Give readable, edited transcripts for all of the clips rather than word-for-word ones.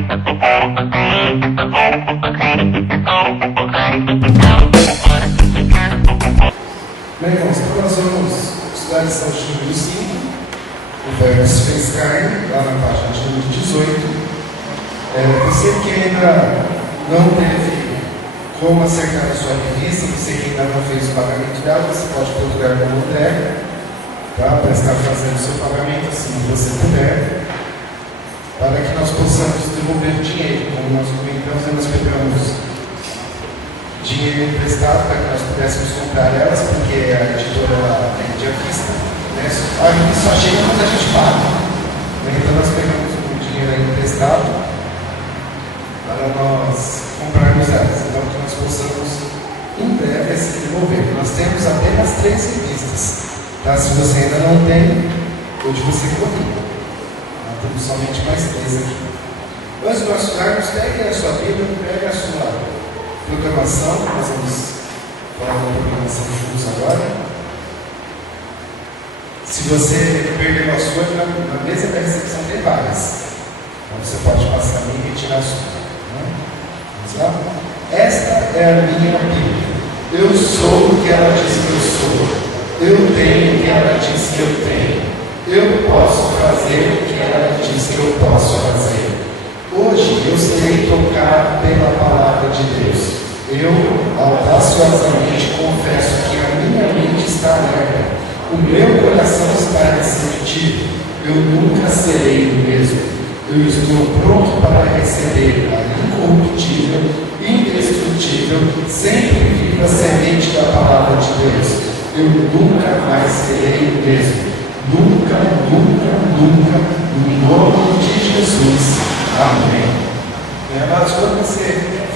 Bem, irmãos, então nós vamos estudar a lição de número 5, o Verbo se fez carne, lá na página de número 18. Você que ainda não teve como acertar a sua revista, você que ainda não fez o pagamento dela, você pode procurar com o André, tá? Para estar fazendo o seu pagamento assim que você puder, para que nós possamos devolver dinheiro. Como nós comentamos, nós pegamos dinheiro emprestado para que nós pudéssemos comprar elas, porque a editora vende à vista, né? A revista só chega quando a gente paga, né? Então nós pegamos o dinheiro aí emprestado para nós comprarmos elas, então que nós possamos em breve se devolver. Nós temos apenas 3 revistas, tá? Se você ainda não tem, hoje você corrija. Nós temos somente mais 3 aqui. Antes de nós estudarmos, pegue a sua Bíblia, pegue a sua proclamação. Nós vamos falar da proclamação juntos agora. Se você perdeu a sua, na mesa da recepção tem várias, então você pode passar ali e retirar a sua. Vamos lá? Esta é a minha Bíblia. Eu sou o que ela diz que eu sou. Eu tenho o que ela diz que eu tenho. Eu posso fazer o que ela diz que eu posso fazer. Hoje eu serei tocado pela palavra de Deus. Eu, audaciosamente, confesso que a minha mente está alerta. O meu coração está receptivo. Eu nunca serei o mesmo. Eu estou pronto para receber a incorruptível, indestrutível, sempre viva semente da palavra de Deus. Eu nunca mais serei o mesmo. Nunca, nunca, nunca, no nome de Jesus. Amém. Mas quando você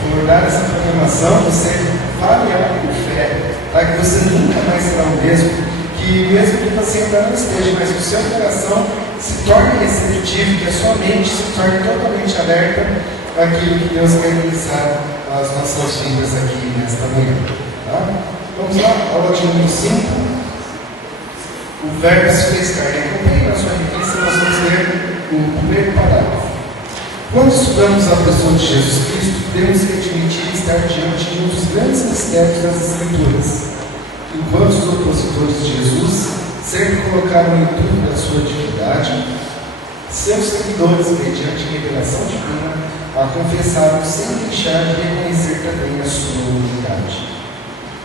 for dar essa proclamação, você fale algo com fé, para que você nunca mais será o mesmo, que mesmo que você ainda não esteja, mas que o seu coração se torne receptivo, que a sua mente se torne totalmente alerta para aquilo que Deus quer realizar nas nossas vidas aqui nesta manhã. Tá? Vamos lá, aula de número 5. O Verbo se fez carne. Acompanhe na sua revista, nós vamos ler o primeiro parágrafo. Quando estudamos a pessoa de Jesus Cristo, temos que admitir estar diante de um dos grandes mistérios das Escrituras. Enquanto os opositores de Jesus sempre colocaram em dúvida a sua divindade, seus seguidores, mediante revelação divina, a confessaram sem deixar de reconhecer também a sua humanidade.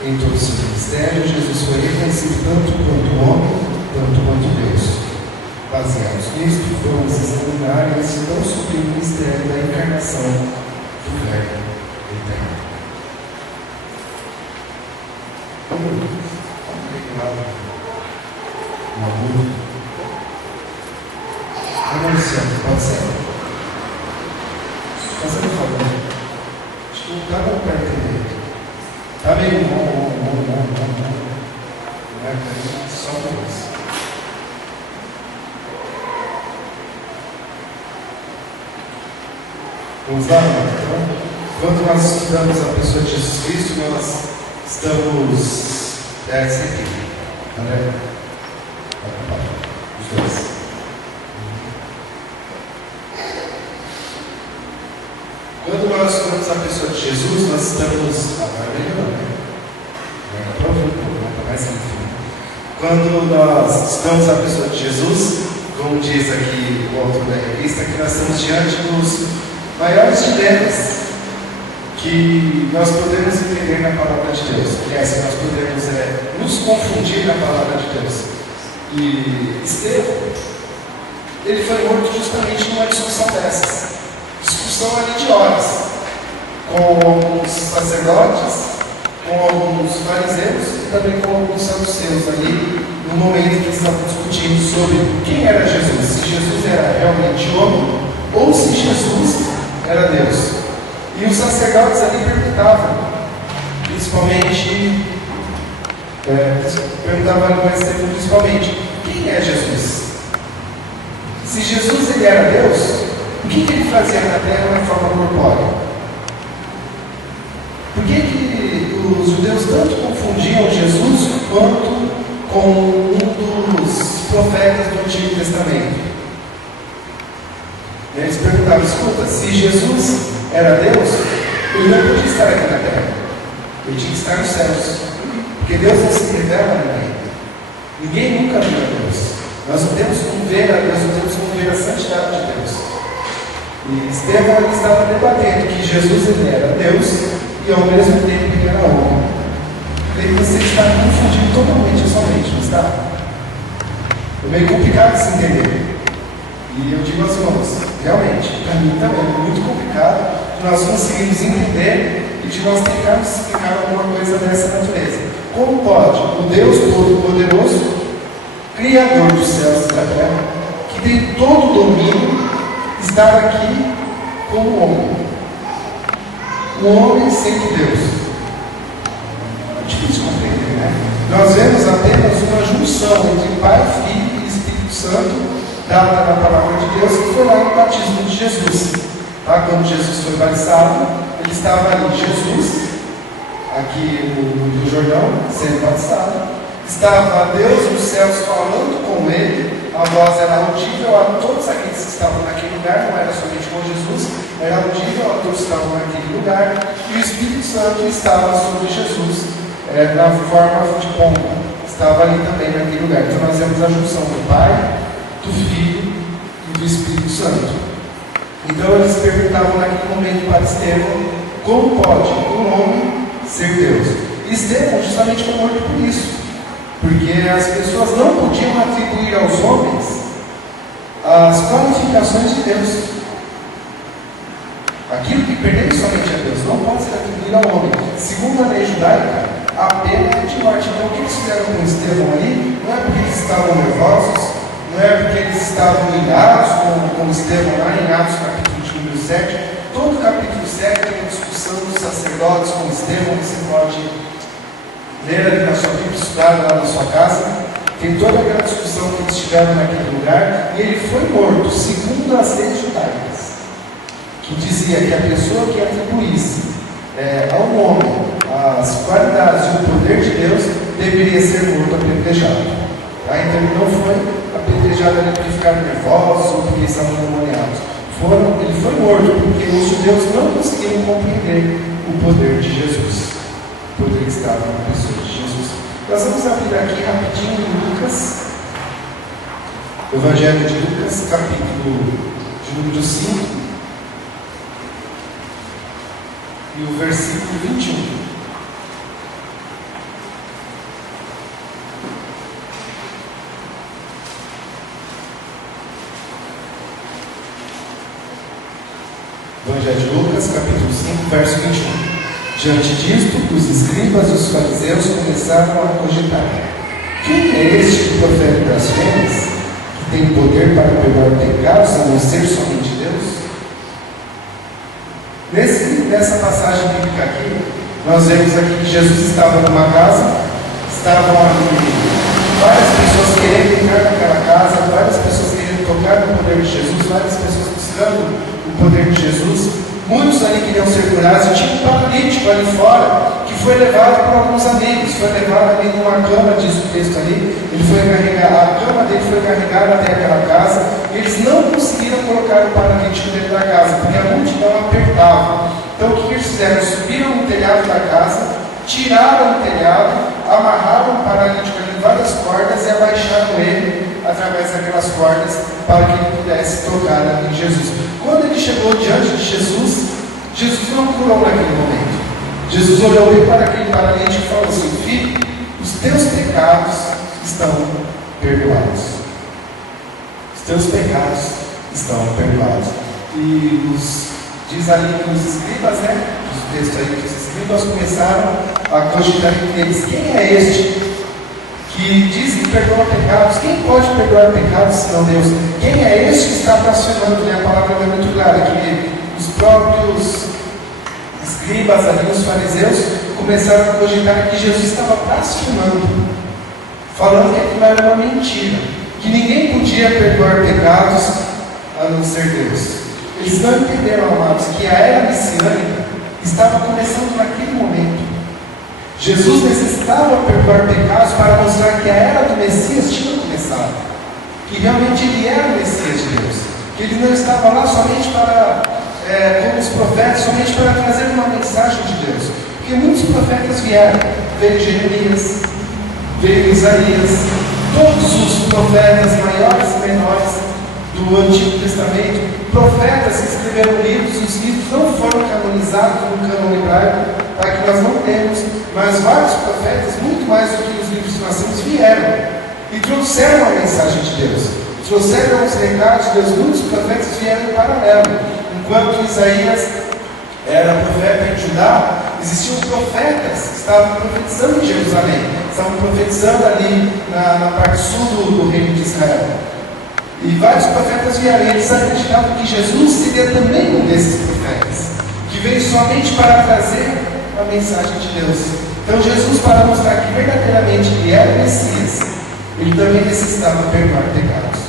Em todo o seu ministério, Jesus foi reconhecido tanto quanto homem, tanto quanto Deus. Baseados nisto, vamos examinar esse tão sublime mistério da encarnação do Verbo eterno. Vamos lá. Vamos, Luciano, pode ser? Fazendo um favor. Acho que não está bom para entender. Está meio bom. Não é só por isso. Vamos lá, então, quando nós estudamos a pessoa de Jesus Cristo, nós estamos sempre aqui. André, os dois. Quando nós estudamos a pessoa de Jesus, nós estamos. Agora melhorou, né? Quando nós estudamos a pessoa de Jesus, como diz aqui o autor da revista, que nós estamos diante dos maiores dilemas que nós podemos entender na palavra de Deus. Aliás, nós podemos nos confundir na palavra de Deus. E Estevão, ele foi morto justamente numa discussão dessas. Discussão ali de horas, com alguns sacerdotes, com alguns fariseus e também com alguns saduceus ali, no momento que eles estavam discutindo sobre quem era Jesus, se Jesus era realmente homem ou se Jesus era Deus. E os sacerdotes ali perguntavam, principalmente, quem é Jesus? Se Jesus ele era Deus, o que ele fazia na terra na forma corpórea? Por que os judeus tanto confundiam Jesus quanto com um dos profetas do Antigo Testamento? E eles perguntavam: escuta, se Jesus era Deus, ele não podia estar aqui na terra, ele tinha que estar nos céus, porque Deus não se revela a ninguém. Ninguém nunca viu a Deus. Nós não temos como ver a Deus, não temos como ver a santidade de Deus. E Estevão estava debatendo que Jesus ele era Deus e ao mesmo tempo ele era homem. E você está confundindo totalmente a sua mente, não está? É meio complicado de se entender. E eu digo aos irmãos, realmente, para mim também é muito complicado de nós conseguirmos entender e de nós tentarmos explicar alguma coisa dessa natureza. Como pode o Deus Todo-Poderoso, Criador dos céus e da terra, que tem todo o domínio, estar aqui como homem? Um homem sendo Deus. É difícil compreender, né? Nós vemos apenas uma junção entre Pai, Filho e Espírito Santo, dada na palavra de Deus, que foi lá no batismo de Jesus. Tá? Quando Jesus foi batizado, ele estava ali, Jesus, aqui no Jordão, sendo batizado. Estava Deus nos céus falando com ele, a voz era audível a todos aqueles que estavam naquele lugar, não era somente com Jesus, era audível a todos que estavam naquele lugar, e o Espírito Santo estava sobre Jesus, na forma de pomba, estava ali também naquele lugar. Então nós vemos a junção do Pai, do Filho e do Espírito Santo. Então eles perguntavam naquele momento para Estevão: como pode um homem ser Deus? E Estevão justamente foi morto por isso, porque as pessoas não podiam atribuir aos homens as qualificações de Deus. Aquilo que pertence somente a Deus não pode ser atribuído ao homem. Segundo a lei judaica, a pena é de morte. Então o que eles fizeram com Estevão ali não é porque eles estavam nervosos, não é porque eles estavam ligados com Estevão lá em Atos capítulo de número 7. Todo o capítulo 7 tem uma discussão dos sacerdotes com Estevão, que você pode ler ali na sua Bíblia, estudar lá na sua casa. Tem toda aquela discussão que eles tiveram naquele lugar, e ele foi morto segundo as leis judaicas, que dizia que a pessoa que atribuísse ao homem as qualidades e o poder de Deus deveria ser morto apedrejado. Tá? Então ele não foi apedrejado ali porque ficaram nervosos ou porque estavam endemoniados. Ele foi morto porque os judeus não conseguiram compreender o poder de Jesus, o poder que estava na pessoa de Jesus. Nós vamos abrir aqui rapidinho em Lucas, Evangelho de Lucas, capítulo de número 5, e o versículo 21. Evangelho de Lucas, capítulo 5, verso 21. Diante disto, os escribas e os fariseus começaram a cogitar: quem é este que profere blasfêmias, que tem poder para perdoar pecados, a não ser somente Deus? Nessa passagem bíblica aqui, nós vemos aqui que Jesus estava numa casa, estavam ali várias pessoas querendo entrar naquela casa, várias pessoas querendo tocar no poder de Jesus, várias pessoas buscando o poder de Jesus. Muitos ali queriam ser curados, e tinha um paralítico ali fora, que foi levado por alguns amigos, foi levado ali numa cama, diz o texto ali, a cama dele foi carregada até aquela casa, e eles não conseguiram colocar o paralítico dentro da casa, porque a multidão apertava. Então o que eles fizeram? Subiram no telhado da casa, tiraram o telhado, amarraram o paralítico ali em várias cordas e abaixaram ele através daquelas cordas para que ele pudesse tocar ali em Jesus. Quando ele chegou diante de Jesus, Jesus não curou naquele momento. Jesus olhou bem para aquele paralítico e falou assim: filho, os teus pecados estão perdoados. Os teus pecados estão perdoados. E diz ali que os escribas, o texto aí que os escribas começaram a cogitar entre eles: quem é este que diz que perdoa pecados? Quem pode perdoar pecados senão Deus? Quem é este que está blasfemando? A palavra é muito clara, que os próprios escribas ali, os fariseus, começaram a cogitar que Jesus estava blasfemando, falando que aquilo era uma mentira, que ninguém podia perdoar pecados a não ser Deus. Eles não entenderam, amados, que a era messiânica estava começando naquele momento. Jesus necessitava perdoar pecados para mostrar que a era do Messias tinha começado, que realmente ele era o Messias de Deus, que ele não estava lá somente para, como os profetas, somente para trazer uma mensagem de Deus. Porque muitos profetas vieram, veio Jeremias, veio Isaías, todos os profetas maiores e menores do Antigo Testamento, profetas que escreveram livros, e os livros não foram canonizados no cânon hebraico, para que nós não temos, mas vários profetas, muito mais do que os livros que nós temos, vieram e trouxeram a mensagem de Deus, trouxeram os recados de Deus. Muitos profetas vieram em paralelo. Enquanto Isaías era profeta em Judá, existiam profetas que estavam profetizando em Jerusalém, estavam profetizando ali na parte sul do reino de Israel. E vários profetas vieram, e eles acreditavam que Jesus seria também um desses profetas, que veio somente para trazer a mensagem de Deus. Então Jesus, para mostrar que verdadeiramente ele era o Messias, ele também necessitava perdoar pecados.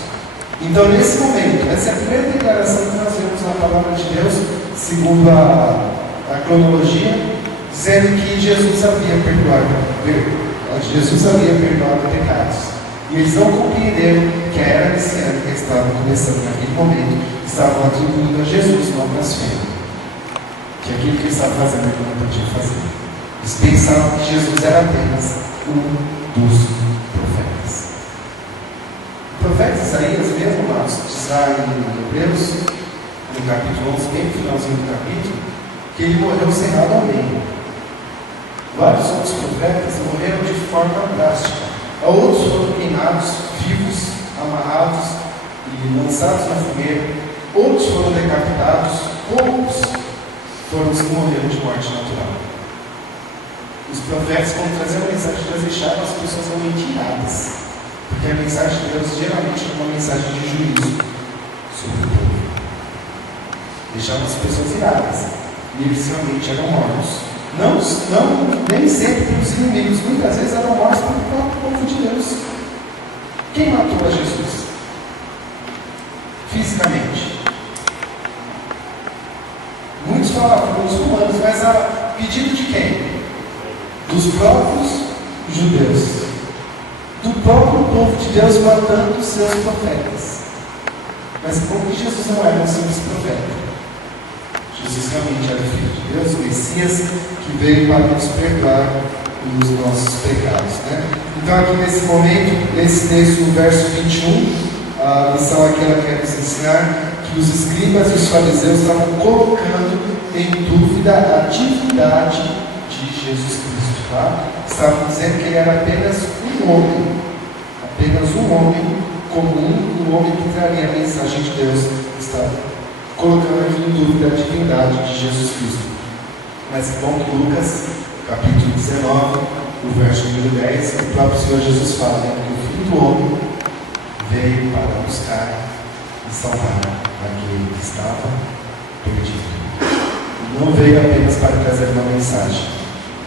Então, nesse momento, essa é a primeira declaração que nós vemos na palavra de Deus, segundo a cronologia, dizendo que Jesus havia perdoado pecados. E eles não compreenderam que a era messiânica estava começando naquele momento, estavam atribuindo a Jesus uma blasfêmia, que aquilo que ele estava fazendo ele não podia fazer. Eles pensavam que Jesus era apenas um dos profetas. O profeta Isaías mesmo, diz lá em Hebreus, no capítulo 11, bem no finalzinho do capítulo, que ele morreu cerrado ao meio. Vários outros profetas morreram de forma drástica. Outros foram queimados vivos, amarrados e lançados na fogueira. Outros foram decapitados. Poucos foram os que morreram de morte natural. Os profetas, quando traziam a mensagem de Deus, deixavam as pessoas realmente iradas, porque a mensagem de Deus geralmente é uma mensagem de juízo sobre o povo. Deixavam as pessoas iradas, e eles realmente eram mortos. Nem sempre pelos inimigos, muitas vezes eram mortos pelo próprio povo de Deus. Quem matou a Jesus? Fisicamente. Muitos falavam os romanos, mas a pedido de quem? Dos próprios judeus. Do próprio povo de Deus matando os seus profetas. Mas como que Jesus não era um simples profeta? Jesus realmente era o Filho de Deus, o Messias, que veio para nos perdoar os nossos pecados. Né? Então, aqui nesse momento, nesse texto, no verso 21, a lição aqui ela quer nos ensinar que os escribas e os fariseus estavam colocando em dúvida a divindade de Jesus Cristo. Tá? Estavam dizendo que ele era apenas um homem comum, um homem que traria a mensagem de Deus. Estava colocando aqui em dúvida a divindade de Jesus Cristo. Mas que bom que Lucas, capítulo 19, o verso número 10, o próprio Senhor Jesus fala, né, que o Filho do Homem veio para buscar e salvar aquele que estava perdido. Não veio apenas para trazer uma mensagem,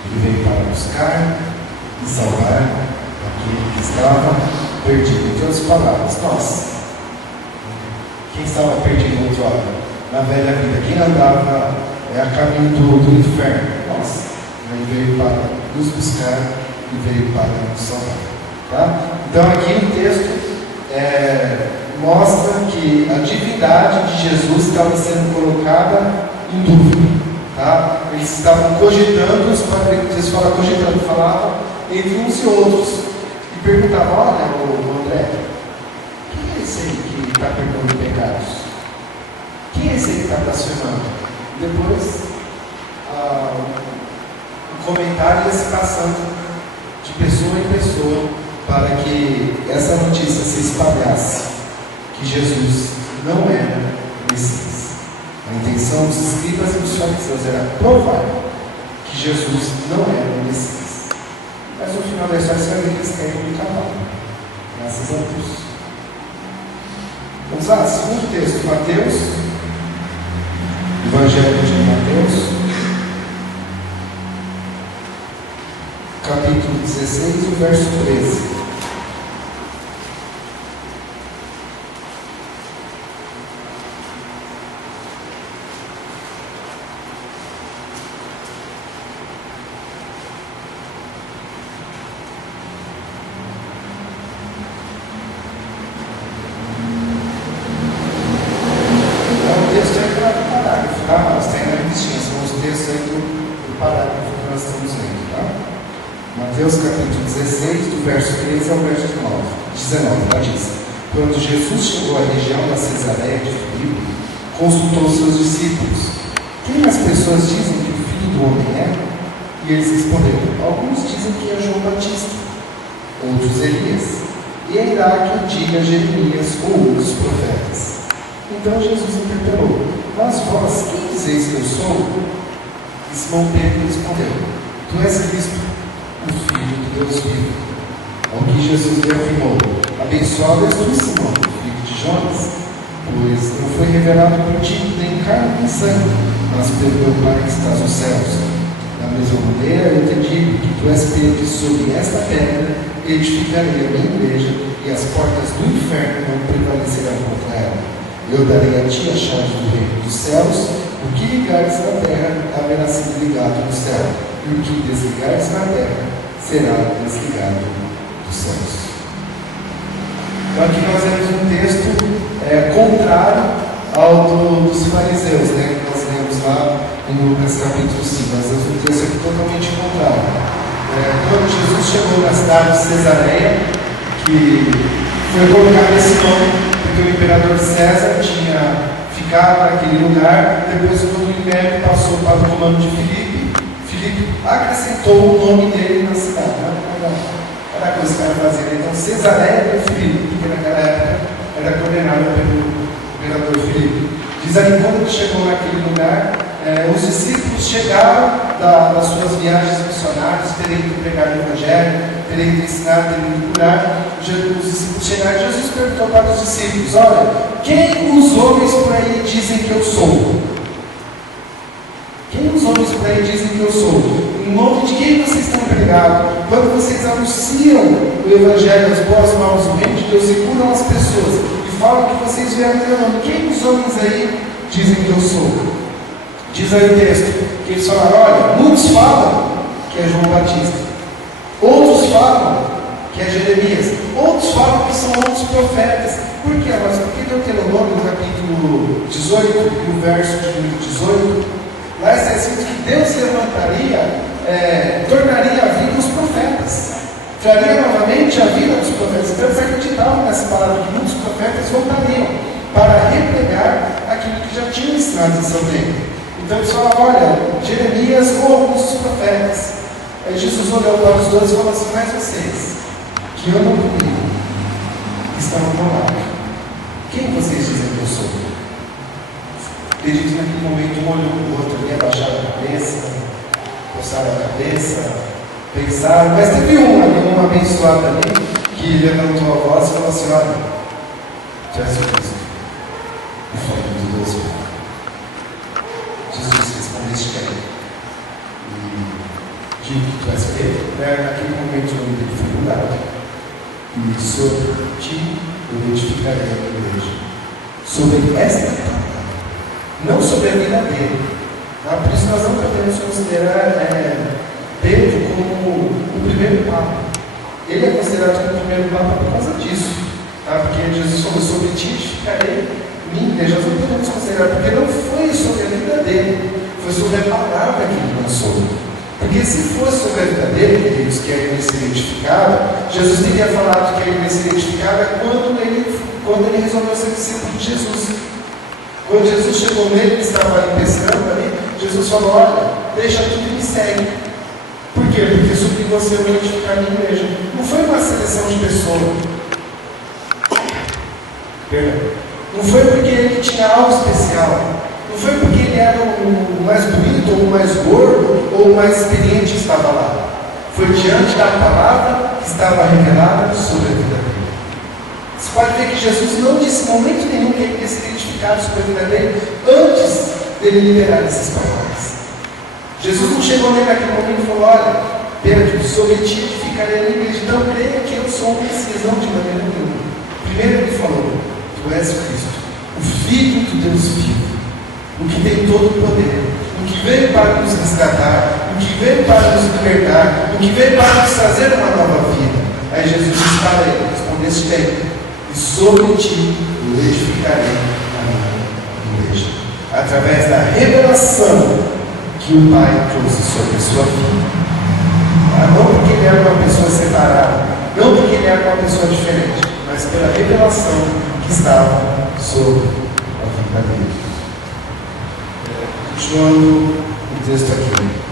ele veio para buscar e salvar aquele que estava perdido. Em outras palavras, nós, quem estava perdido outrora, na velha vida, quem andava a caminho do inferno, nós, ele veio para nos buscar e veio para nos salvar. Tá? Então aqui o texto mostra que a divindade de Jesus estava sendo colocada em dúvida. Tá? Eles estavam cogitando, eles falavam entre uns e outros e perguntavam: olha, André, quem é esse aí que está perdoando pecados? Quem é esse aí que está blasfemando? Depois o comentário ia se passando de pessoa em pessoa para que essa notícia se espalhasse que Jesus não era o Messias. A intenção dos escribas e dos fariseus era provar que Jesus não era o Messias. Mas no final da história, você vai ver que eles caíram do cavalo. Graças a Deus. Vamos lá, segundo texto, Mateus, Evangelho de Mateus, capítulo 16, o verso 13. Os treinamentos tinham, são os textos aí do parágrafo que nós estamos lendo, tá? Mateus capítulo 16, do verso 13 ao verso 19, tá? Diz: quando Jesus chegou à região da Cesareia de Filipe, consultou seus discípulos: quem as pessoas dizem que o Filho do Homem é? E eles responderam: alguns dizem que é João Batista, outros Elias, e ainda quem diga Jeremias ou um dos profetas. Então Jesus interpelou: mas vós, quem dizeis que eu sou? E Simão Pedro respondeu: tu és Cristo, o Filho do Deus vivo. Ao que Jesus lhe afirmou: abençoado és tu, Simão, filho de Jonas, pois não foi revelado por ti nem carne nem sangue, mas pelo meu Pai que está nos céus. Da mesma maneira eu te digo que tu és Pedro, e sobre esta pedra edificarei a minha igreja, e as portas do inferno não prevalecerão contra ela. Eu darei a ti a chave do reino dos céus. O que ligares na terra haverá sido ligado no céu, e o que desligares na terra será desligado dos céus. Então aqui nós temos um texto contrário ao dos fariseus, né, que nós lemos lá em Lucas capítulo 5. Nós temos um texto aqui totalmente contrário. Quando Jesus chegou na cidade de Cesareia, que foi colocado esse nome porque o imperador César tinha ficado naquele lugar. Depois, quando o império passou para o comando de Filipe, Filipe acrescentou o nome dele na cidade. Era a coisa que era fazer. Então, Cesareia de Filipe, porque naquela época era coordenada pelo imperador Filipe. Diz aí, quando ele chegou naquele lugar, os discípulos chegaram das suas viagens missionárias, terem que pregar o evangelho, terem que ensinar, terem que curar. Os discípulos chegaram e Jesus perguntou para os discípulos: olha, quem os homens por aí dizem que eu sou? Quem os homens por aí dizem que eu sou? Em nome de quem vocês estão pregados? Quando vocês anunciam o evangelho, as boas novas do reino de Deus e curam as pessoas e falam que vocês vieram em meu nome, quem os homens aí dizem que eu sou? Diz aí o texto que eles falaram: olha, muitos falam que é João Batista, outros falam que é Jeremias, outros falam que são outros profetas. Por quê? Mas porque Deuteronômio, no capítulo 18, no verso de 18, lá está escrito que Deus levantaria, tornaria a vida os profetas, traria novamente a vida dos profetas. Então eles acreditavam nessa palavra que muitos profetas voltariam para repregar aquilo que já tinham ensinado em seu tempo. Então eles falavam: olha, Jeremias ou alguns dos profetas. Aí Jesus olhou para os dois e falou assim: mas vocês, que andam comigo, que estão ao meu lado, quem vocês dizem que eu sou? Acredito que naquele momento um olhou para o outro, ali abaixaram a cabeça, coçaram a cabeça, pensaram. Mas teve um abençoado ali, que levantou a voz e falou assim: olha, Jesus Cristo, o Filho de Deus vivo. Jesus respondeste bem. E digo que tu és Pedro. Naquele momento o nome dele foi mudado. E sobre ti eu edificarei a minha igreja. Sobre esta palavra, não sobre a vida dele. Por isso nós não podemos considerar Pedro como o primeiro Papa. Ele é considerado como o primeiro Papa por causa disso. Porque Jesus falou: sobre ti edificarei minha igreja. Nós não podemos considerar, porque não foi sobre a vida dele, foi sobre a palavra que ele lançou. Porque se fosse sobre a vida dele, queridos, que a igreja seria edificada, Jesus teria falado que a igreja seria edificada quando ele resolveu ser discípulo de Jesus. Quando Jesus chegou nele, que estava ali pescando ali, Jesus falou: olha, deixa tudo e me segue. Por quê? Porque sobre você eu vou edificar a minha igreja. Não foi uma seleção de pessoas. Não foi porque ele tinha algo especial. Não foi porque ele era o mais bonito, ou o mais gordo, ou o mais experiente que estava lá. Foi diante da palavra que estava revelada sobre a vida dele. Você pode ver que Jesus não disse em momento nenhum que ele ia ser identificado sobre a vida dele antes dele liberar essas palavras. Jesus não chegou nele naquele momento e falou: olha, Pedro, sobre ti edificarei a minha igreja. Então creia que eu sou o Messias, não de maneira nenhuma. Primeiro ele falou: tu és Cristo, o Filho do Deus vivo, o que tem todo o poder, o que veio para nos resgatar, o que veio para nos libertar, o que veio para nos trazer uma nova vida. Aí Jesus disse para ele: respondeste bem, e sobre ti eu edificarei a minha igreja. através da revelação que o Pai trouxe sobre a sua vida. Não porque ele era uma pessoa separada, não porque ele era uma pessoa diferente, mas pela revelação que estava sobre a vida dele. Continuando o texto aqui.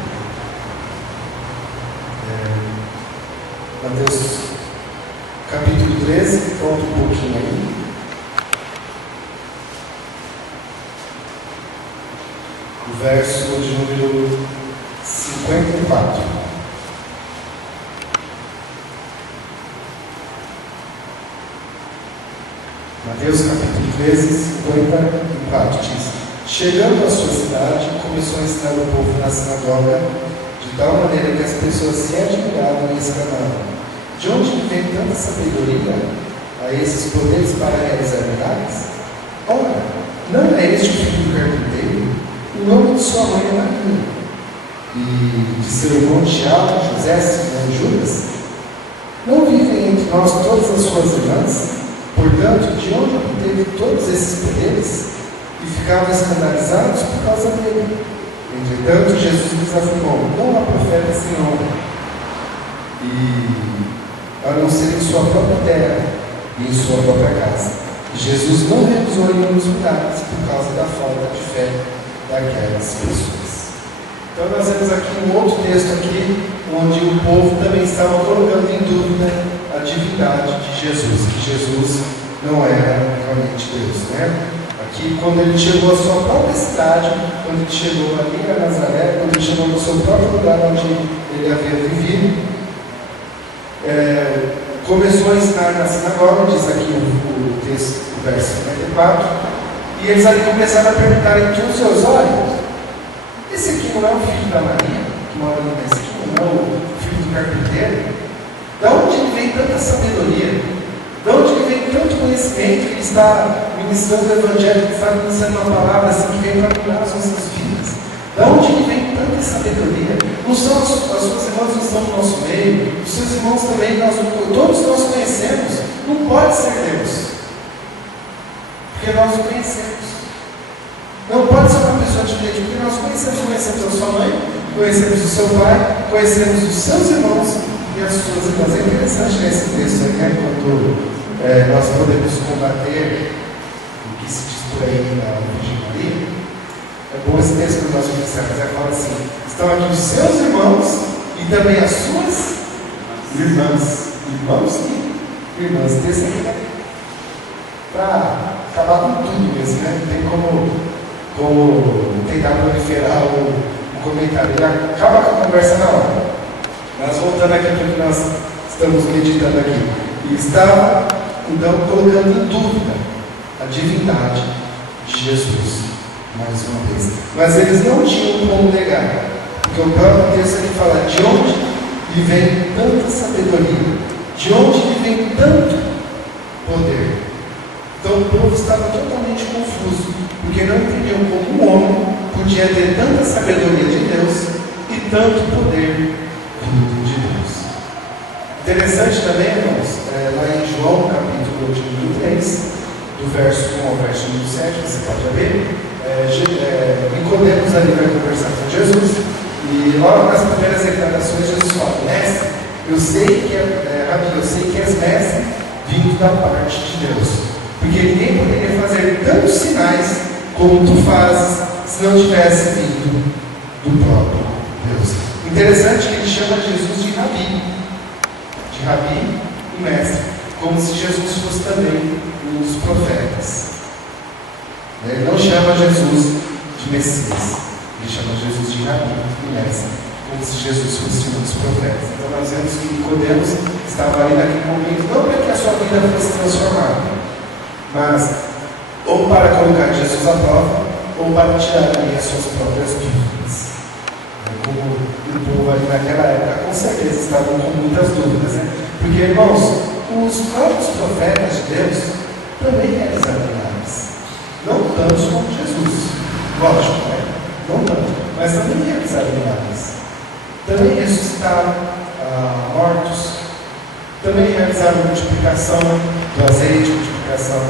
Mateus capítulo 13, volta um pouquinho aí. O verso de número 54. Mateus capítulo 13, 54 diz: Chegando à sua cidade, começou a ensinar o povo na sinagoga, de tal maneira que as pessoas se admiravam e exclamavam: De onde vem tanta sabedoria a esses poderes para realizar milagres? Ora, não é este o filho do carpinteiro? O nome de sua mãe é Maria, e de seu irmão Tiago, José, Simão e Judas? Não vivem entre nós todas as suas irmãs? Portanto, de onde obteve todos esses poderes? E ficavam escandalizados por causa dele. Entretanto, Jesus lhes afirmou: Não há profeta sem honra, a não ser em sua própria terra e em sua própria casa. E Jesus não realizou nenhum dos milagres por causa da falta de fé daquelas pessoas. Então nós vemos aqui um outro texto aqui, onde o povo também estava colocando em dúvida a divindade de Jesus, que Jesus não era realmente Deus, né? Aqui, quando ele chegou à sua própria cidade, quando ele chegou ali a Nazaré, quando ele chegou no seu próprio lugar onde ele havia vivido, começou a ensinar na sinagoga, diz aqui o texto, o verso 54, e eles ali começaram a perguntar entre os seus olhos: esse aqui não é o filho da Maria, que mora no mesquinho, não é o filho do carpinteiro? De onde ele vem tanta sabedoria? De onde ele vem tanto conhecimento que ele está ministrando o Evangelho, que está ministrando uma palavra assim que vem para mudar as nossas vidas? De onde ele vem tanta sabedoria? Não são as suas irmãs não estão no nosso meio, os seus irmãos também, todos nós conhecemos. Não pode ser Deus, porque nós o conhecemos. Não pode ser uma pessoa diferente, porque nós conhecemos a sua mãe, conhecemos o seu pai, conhecemos os seus irmãos e as suas irmãs. É interessante nesse texto, né? Quando nós podemos combater o que se diz por aí na Virgem Maria. É bom esse texto que nós iniciamos. Fala assim: estão aqui os seus irmãos e também as suas irmãs. Irmãos e irmãs. Esse texto aqui é para acabar com tudo mesmo, né? Não tem como tentar proliferar o comentário. Ele acaba com a conversa na hora. Mas voltando aqui para o que nós estamos meditando aqui. E estava, então, colocando em dúvida a divindade de Jesus, mais uma vez. Mas eles não tinham como negar, porque o próprio texto aqui fala: de onde lhe vem tanta sabedoria? De onde lhe vem tanto poder? Então o povo estava totalmente confuso, porque não entendiam como um homem podia ter tanta sabedoria de Deus e tanto poder vindo de Deus. Interessante também, irmãos, lá em João, capítulo de número 3, do verso 1 ao verso número 7, você pode abrir, Nicodemos ali vai conversar com Jesus, e logo nas primeiras declarações Jesus fala: Mestre, eu sei que és mestre vindo da parte de Deus, porque ninguém poderia fazer tantos sinais como tu fazes se não tivesse vindo do próprio Deus. Interessante que ele chama Jesus de Rabi e mestre, como se Jesus fosse também um dos profetas. Ele não chama Jesus de Messias, ele chama Jesus de Rabi e mestre, como se Jesus fosse um dos profetas. Então nós vemos que Nicodemos estava ali naquele momento, não para que a sua vida fosse transformada, mas ou para colocar Jesus à prova, ou para tirar ali as suas próprias dúvidas. Como o povo ali naquela época, com certeza, estavam com muitas dúvidas, né? Porque, irmãos, os próprios profetas de Deus também realizaram milagres. Não tantos como Jesus, lógico, né? Não tanto, mas também realizaram milagres. Também ressuscitaram mortos, também realizaram multiplicação do azeite, multiplicação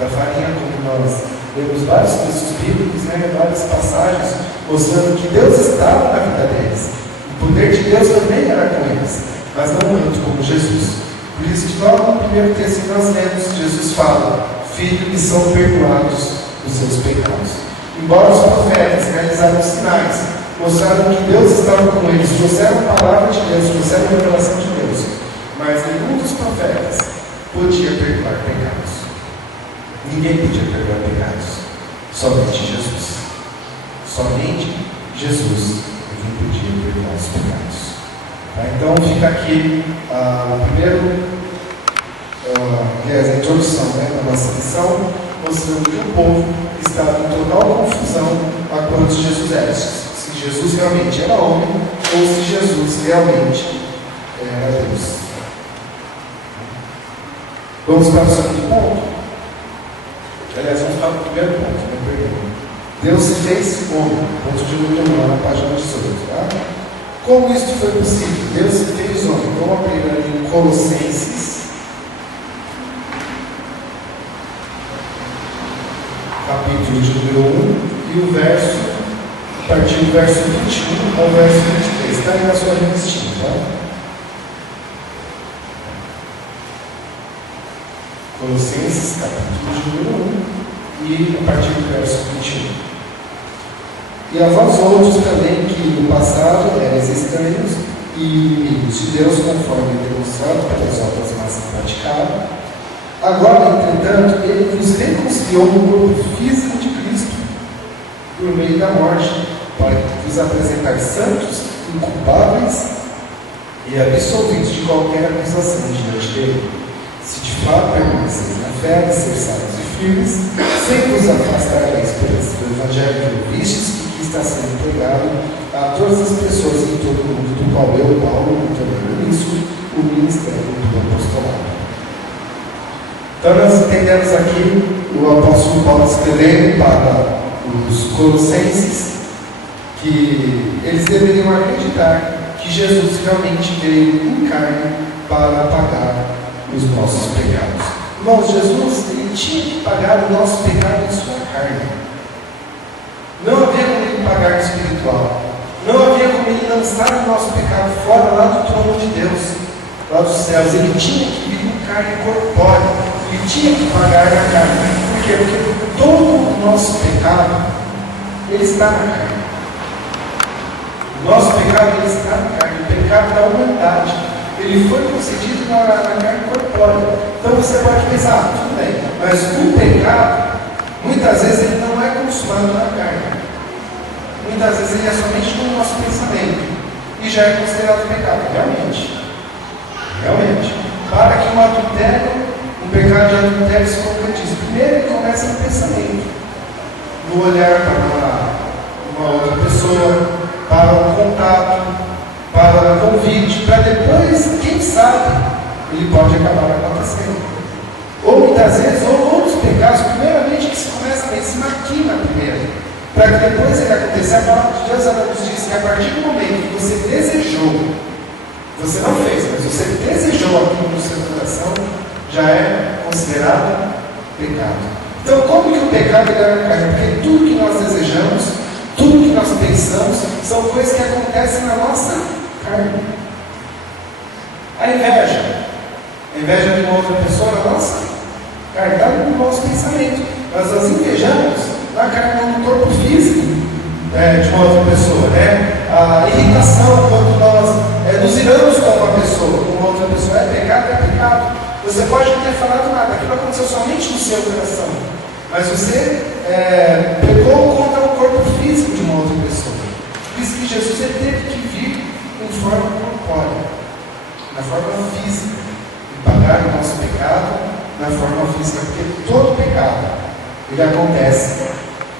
da farinha, como nós Temos vários textos bíblicos, várias passagens, mostrando que Deus estava na vida deles. O poder de Deus também era com eles, mas não muito como Jesus. Por isso que logo no primeiro texto que nós lemos, Jesus fala: filhos, que são perdoados os seus pecados. Embora os profetas realizaram sinais, mostraram que Deus estava com eles, trouxeram a palavra de Deus, trouxeram a revelação de Deus, mas nenhum dos profetas podia perdoar pecados. Ninguém podia perdoar pecados, somente Jesus. Somente Jesus é quem podia perdoar os pecados. Então fica aqui o primeiro, a introdução da nossa lição, mostrando que o povo estava em total confusão a quanto Jesus era. Se Jesus realmente era homem ou se Jesus realmente era Deus. Vamos para o segundo ponto. Aliás, vamos para o primeiro ponto, perdão. Deus se fez homem, ponto de número 1, na página 18. Tá? Como isso foi possível? Deus se fez homem. Vamos abrir ali em Colossenses, capítulo de número 1, e o verso, a partir do verso 21 ao verso 23. Está aí na sua revistinha, tá? Colossenses, capítulo de número 1, e a partir do verso 21. E a vós outros também, que no passado erais estranhos e inimigos de Deus, conforme demonstrado pelas obras mais praticadas, agora, entretanto, Ele vos reconciliou no corpo físico de Cristo, por meio da morte, para vos apresentar santos, inculpáveis e absolvidos de qualquer acusação diante dele. Se de fato permaneceis na fé, alicerçados e firmes, sem vos afastareis pelo evangelho que ouvistes, que está sendo pregado a todas as pessoas em todo o mundo, do qual eu, Paulo, tornando isso o ministério do apostolado. Então nós entendemos aqui o apóstolo Paulo escrevendo para os colossenses que eles deveriam acreditar que Jesus realmente veio em carne para pagar os nossos pecados. Irmãos, Jesus ele tinha que pagar o nosso pecado em sua carne. Não havia como ele pagar no espiritual. Não havia como ele lançar o nosso pecado fora lá do trono de Deus, lá dos céus. Ele tinha que vir em carne corpórea. Ele tinha que pagar na carne. Por quê? Porque todo o nosso pecado, ele está na carne. O nosso pecado, ele está na carne. O pecado da humanidade, ele foi concedido na carne corpórea. Então você pode pensar, tudo bem, mas o pecado, muitas vezes ele não é consumado na carne. Muitas vezes ele é somente no nosso pensamento. E já é considerado pecado. Realmente. Para que um adultério, um pecado de adultério se concretize, primeiro ele começa no pensamento. No olhar para uma outra pessoa, para o contato, para o convite, para depois, quem sabe, ele pode acabar acontecendo. Ou muitas vezes, ou outros pecados, primeiramente que se começa em cima aqui na primeira, para que depois ele aconteça. A palavra de Deus ela nos diz que a partir do momento que você desejou, você não fez, mas você desejou aquilo no seu coração, já é considerado pecado. Então, como que o pecado é na carne? Porque tudo que nós desejamos, tudo que nós pensamos, são coisas que acontecem na nossa carne. A inveja de uma outra pessoa na nossa carne, está no nosso pensamento. Nós invejamos na carne, no corpo físico de uma outra pessoa, A irritação quando nós nos iramos com uma pessoa, com uma outra pessoa, é pecado. Você pode não ter falado nada, aquilo aconteceu somente no seu coração, mas você pecou contra o corpo físico de uma outra pessoa. Por isso que Jesus teve que vir em forma corpórea, na forma física, e pagar o nosso pecado na forma física, porque todo pecado ele acontece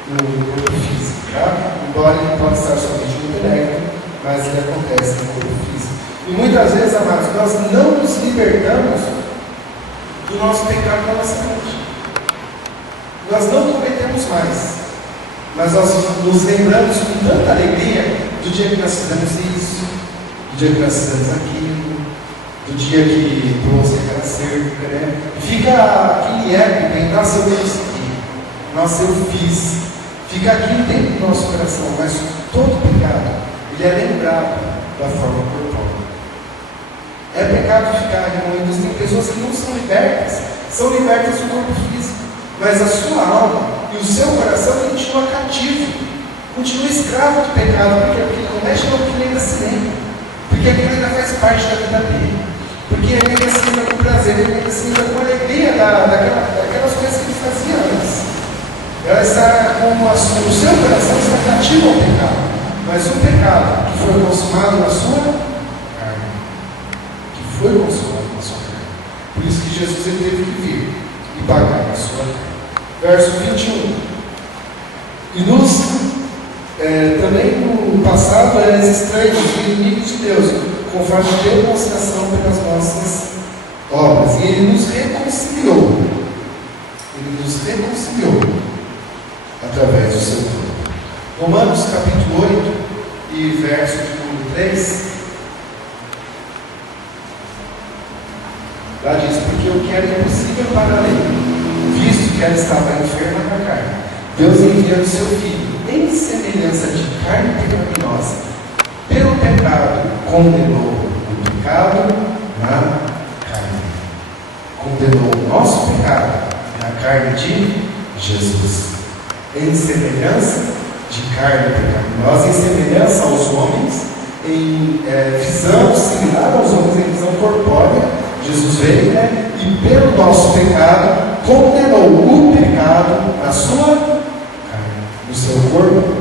no corpo físico, tá? Embora ele pode estar somente no intelecto, mas ele acontece no corpo físico. E muitas vezes, amados, nós não nos libertamos do nosso pecado na nossa mente. Nós não cometemos mais, mas nós nos lembramos com tanta alegria do dia que nós fizemos isso, do dia que nós fizemos aquilo, do dia que pulamos aquela cerca, E fica aquele ego, nossa, eu consegui. nossa eu fiz, fica aqui dentro do nosso coração, mas todo pecado, ele é lembrado da forma corpórea. É pecado ficar remoendo. Tem pessoas que não são libertas do corpo físico, mas a sua alma e o seu coração continua cativo, continua escravo do pecado, porque aquilo mexe no que ele ainda se lembra, porque aquilo ainda faz parte da vida dele, porque ele ainda se lembra com prazer, ele ainda se lembra com alegria daquelas coisas que ele fazia antes. Ela está o seu coração está cativo ao pecado, mas o pecado que foi consumado na sua carne, foi consumado na sua carne. Por isso que Jesus ele teve que vir e pagar na sua carne. Verso 21. E também no passado eram estranhos e inimigos de Deus, conforme a demonstração pelas nossas obras. E Ele nos reconciliou. Ele nos reconciliou através do seu corpo. Romanos capítulo 8 e verso de número 3. Lá diz, porque o que era impossível para a lei, visto que ela estava enferma na carne, Deus enviando seu Filho, em semelhança de carne pecaminosa, pelo pecado, condenou o pecado na carne. Condenou o nosso pecado na carne de Jesus. Em semelhança de carne pecaminosa, em semelhança aos homens, em visão similar aos homens, em visão corpórea, Jesus veio, e pelo nosso pecado, condenou o pecado na sua carne, no seu corpo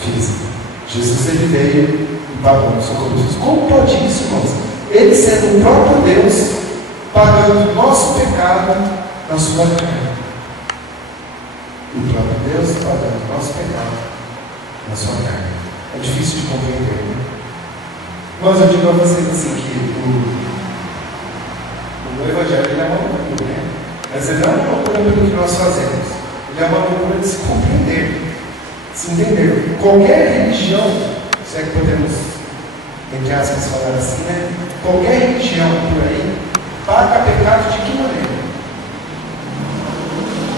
físico. Jesus ele veio e pagou no seu corpo físico. Como pode isso, irmãos? Ele sendo o próprio Deus, pagando o nosso pecado na sua carne. O próprio Deus pagando o nosso pecado na sua carne. É difícil de compreender, né? Mas eu digo a vocês assim que o Evangelho ele é uma loucura, né? Mas ele não é uma loucura pelo que nós fazemos. Ele é uma loucura de se compreender, se entender. Qualquer religião, se é que podemos, entre aspas, falar assim, né? Qualquer religião por aí paga pecado de que maneira?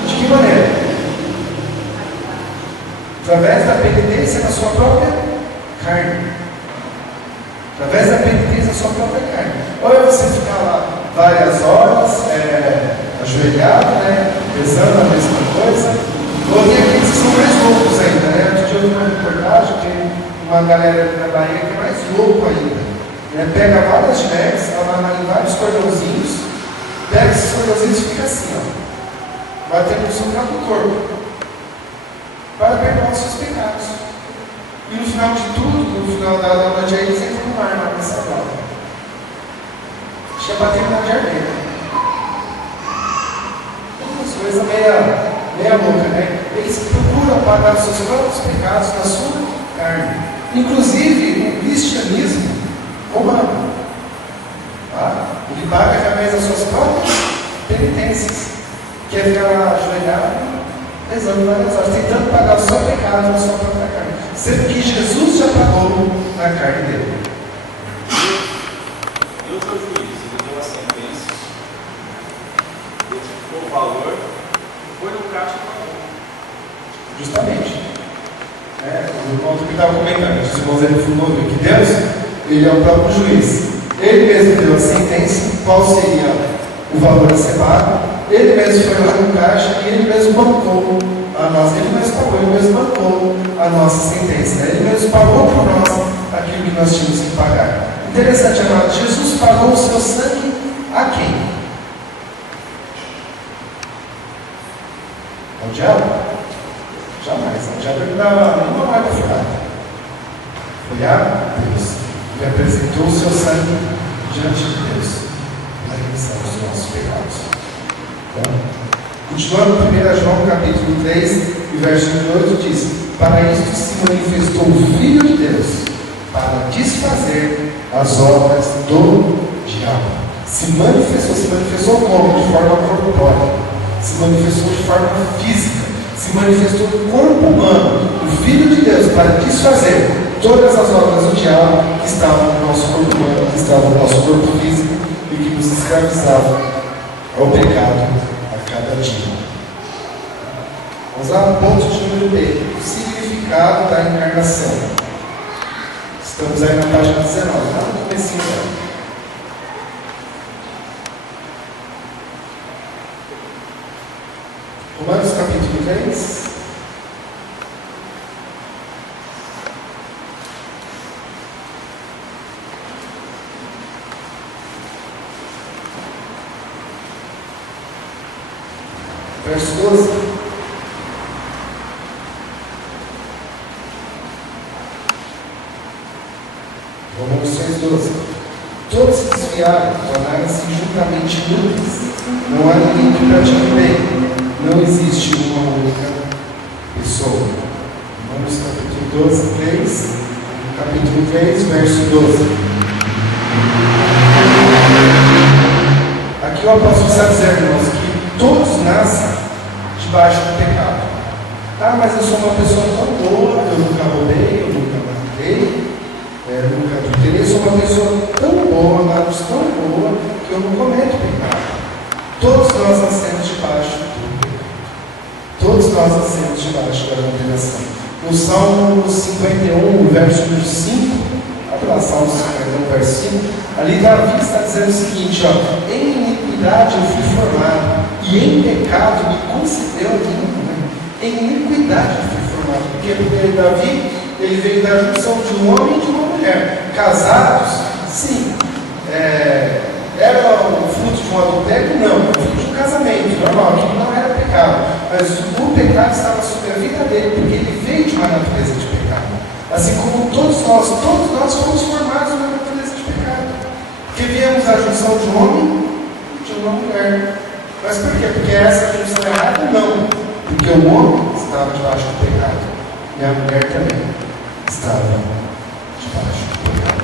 De que maneira? Através da penitência na sua própria carne. Através da penitência na sua própria carne. Ou é você ficar lá várias horas, ajoelhado, rezando a mesma coisa. Ou tem aqueles que são mais loucos ainda, né? Outro dia eu vi uma reportagem, tem uma galera ali na Bahia que é mais louco ainda. Pega várias mulheres, amarra em vários cordãozinhos, pega esses cordãozinhos e fica assim, ó, batendo no seu próprio corpo, para perdoar os seus pecados. E no final de tudo, no final da noite, aí eles entram no mar, na nossa prova. Chega a terminar de arder. Umas coisas meia louca, né? Eles procuram pagar os seus próprios pecados na sua carne. Inclusive, o cristianismo romano. Tá? Ele paga através das suas próprias penitências. Quer ficar lá ajoelhado, rezando várias horas, tentando pagar o seu pecado na sua própria carne. Sendo que Jesus já pagou na carne dele. Deus é o juiz, ele deu a sentença, identificou o valor, foi no caixa e pagou. Justamente. O irmão que estava comentando, os irmãos ele falou que Deus, ele é o próprio juiz. Ele mesmo deu a sentença, qual seria o valor a ser pago. Ele mesmo foi lá no caixa e ele mesmo bancou a nossa, ele mesmo pagou, ele mesmo bancou a nossa sentença. Ele mesmo pagou por nós aquilo que nós tínhamos que pagar. Interessante, amado, Jesus pagou o seu sangue a quem? Ao diabo? Jamais. O diabo não dava nenhuma marca furada. Foi a Deus. Ele apresentou o seu sangue diante de Deus na remissão dos nossos pecados. Continuando 1 João capítulo 3 e verso 8 diz: para isto se manifestou o Filho de Deus, para desfazer as obras do diabo. Se manifestou como? De forma corpórea, se manifestou de forma física, se manifestou no corpo humano, o Filho de Deus, para desfazer todas as obras do diabo que estavam no nosso corpo humano, que estavam no nosso corpo físico e que nos escravizavam ao pecado a cada dia. Vamos lá, ponto de número B. O significado da encarnação. Estamos aí na página 19, lá no comecinho dela. Romanos capítulo 3. Verso 12. Romanos 6,12. Todos se desviaram, tornaram-se juntamente inúteis. Não há ninguém que pratique bem. Não existe uma única pessoa. Romanos capítulo 12, 3. Capítulo 3, verso 12. Aqui o apóstolo está dizendo, irmãos, que todos nascem debaixo do pecado. Ah, mas eu sou uma pessoa tão boa, eu nunca roubei, eu nunca matei, eu nunca adulterei, eu sou uma pessoa tão boa, amados, tão boa, que eu não cometo pecado. Todos nós nascemos debaixo do pecado. Todos nós nascemos debaixo da condenação. No Salmo 51, verso 5, abre lá, Salmo 51, verso 5, ali Davi está dizendo o seguinte, ó, em iniquidade eu fui formado, e em pecado me concedeu a minha mãe. Em iniquidade eu fui formado. Por quê? Porque Davi, ele veio da junção de um homem e de uma mulher. Casados, sim. Era o fruto de um adultério? Não. O fruto de um casamento, normal, que não era pecado. Mas o pecado estava sobre a vida dele, porque ele veio de uma natureza de pecado. Assim como todos nós fomos formados numa natureza de pecado. Porque viemos da junção de um homem e de uma mulher. Mas por quê? Porque essa junção é errada? Não. Porque o homem estava debaixo do pecado. E a mulher também estava debaixo do pecado.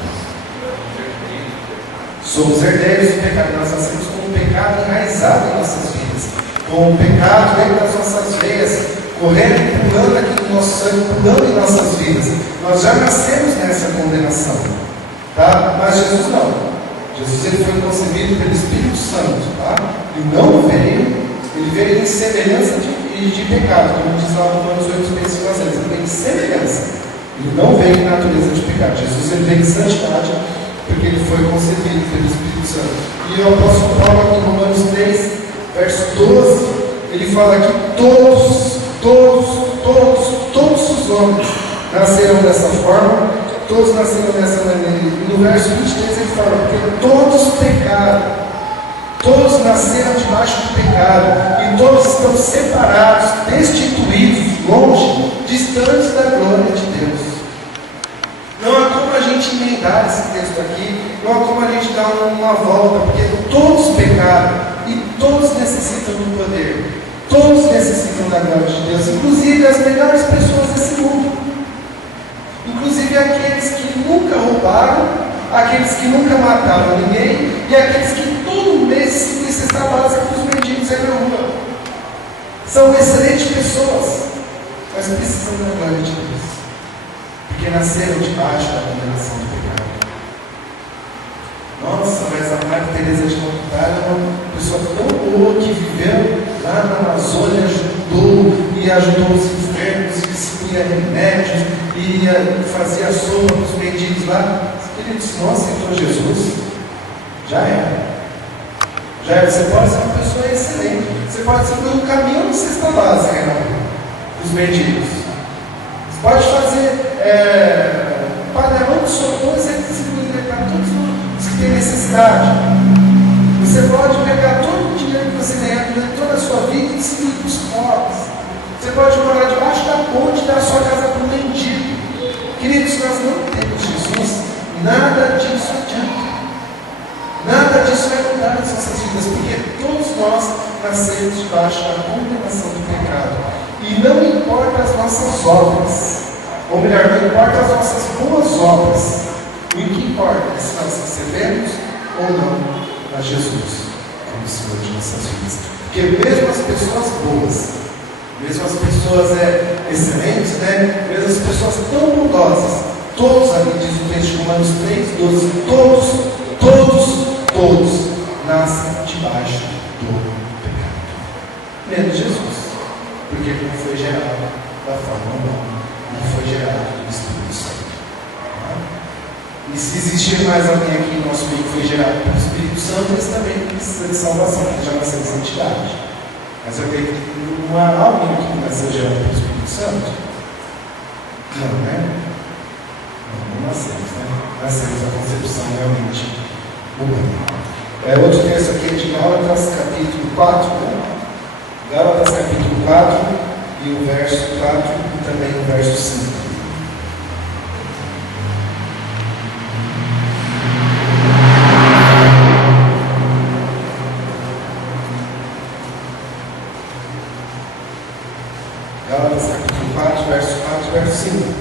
Somos herdeiros do pecado. Nós nascemos com o pecado enraizado em nossas vidas. Com o pecado dentro das nossas veias, correndo e pulando aqui no nosso sangue, pulando em nossas vidas. Nós já nascemos nessa condenação. Tá? Mas Jesus não. Jesus ele foi concebido pelo Espírito Santo, tá? E não veio, ele veio em semelhança de pecado, como diz lá no Romanos 8, versículo 6. Ele veio em semelhança, ele não veio em natureza de pecado. Jesus ele veio em santidade, porque ele foi concebido pelo Espírito Santo. E o apóstolo Paulo, aqui em Romanos 3, verso 12, ele fala que todos os homens nasceram dessa forma. Todos nasceram dessa maneira. E no verso 23 ele fala, porque todos pecaram, todos nasceram debaixo do pecado, e todos estão separados, destituídos, longe, distantes da glória de Deus. Não há como a gente emendar esse texto aqui, não há como a gente dar uma volta, porque todos pecaram, e todos necessitam do poder, todos necessitam da glória de Deus, inclusive as melhores pessoas desse mundo. Inclusive aqueles que nunca roubaram, aqueles que nunca mataram ninguém, e aqueles que todo mês se cesta básica para os mendigos aí na rua. São excelentes pessoas, mas precisam da glória de Deus, porque nasceram debaixo da condenação do pecado. Nossa, mas a Maria Teresa de Calcutá era uma pessoa tão boa que viveu lá na Amazônia, ajudou os enfermos, e distribuía remédios, e fazia sopa para os mendigos lá. Queridos, não aceitou Jesus, já era. Você pode ser uma pessoa excelente, você pode ser um caminhão de cesta básica dos mendigos. Você pode fazer panelão de socorro e você distribuir para todos os que têm necessidade. Você pode pegar todo o dinheiro que você ganhar durante toda a sua vida e distribuir para os pobres. Você pode morar debaixo da ponte e dar a sua casa para um mendigo. Queridos, nós não temos Jesus, nada disso adianta. Nada disso vai mudar nas nossas vidas, porque todos nós nascemos debaixo da condenação do pecado. E não importa as nossas obras, ou melhor, não importa as nossas boas obras, o que importa é se nós recebemos ou não a Jesus como Senhor de nossas vidas. Porque mesmo as pessoas boas, mesmo as pessoas excelentes, mesmo as pessoas tão bondosas, todos, ali diz o texto de Romanos 3,12, todos nascem debaixo do pecado. Menos Jesus. Porque porque ele não foi gerado da forma humana, não foi gerado do Espírito Santo. E se existir mais alguém aqui no nosso meio que foi gerado pelo Espírito Santo, eles também precisam de salvação, eles já nasceram em santidade. Mas eu creio que não há alguém aqui que nasceu gerado pelo Espírito Santo? Não, né? Não nascemos, né? Nascemos a concepção realmente humana. Outro texto aqui é de Gálatas, capítulo 4, né? Gálatas, capítulo 4, e o verso 4 e também o verso 5. Gálatas capítulo 4, verso 4 e verso 5.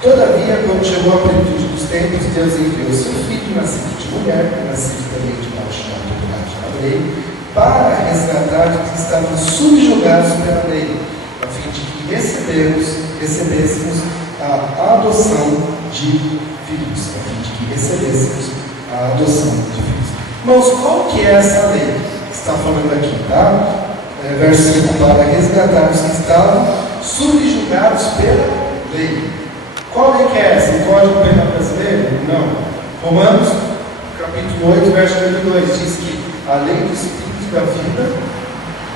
Todavia, quando chegou a plenitude dos tempos, Deus enviou seu Filho, nascido de mulher, nascido também de baixo da autoridade da lei, para resgatar os que estavam subjugados pela lei, a fim de que recebêssemos a adoção de filhos, a fim de que recebêssemos a adoção de filhos. Irmãos, qual que é essa lei que está falando aqui, tá? Verso 5, para resgatar os que estavam subjugados pela lei. Qual lei que é essa? O Código Penal brasileiro? Não. Romanos, capítulo 8, verso 22, diz que a lei do Espírito da vida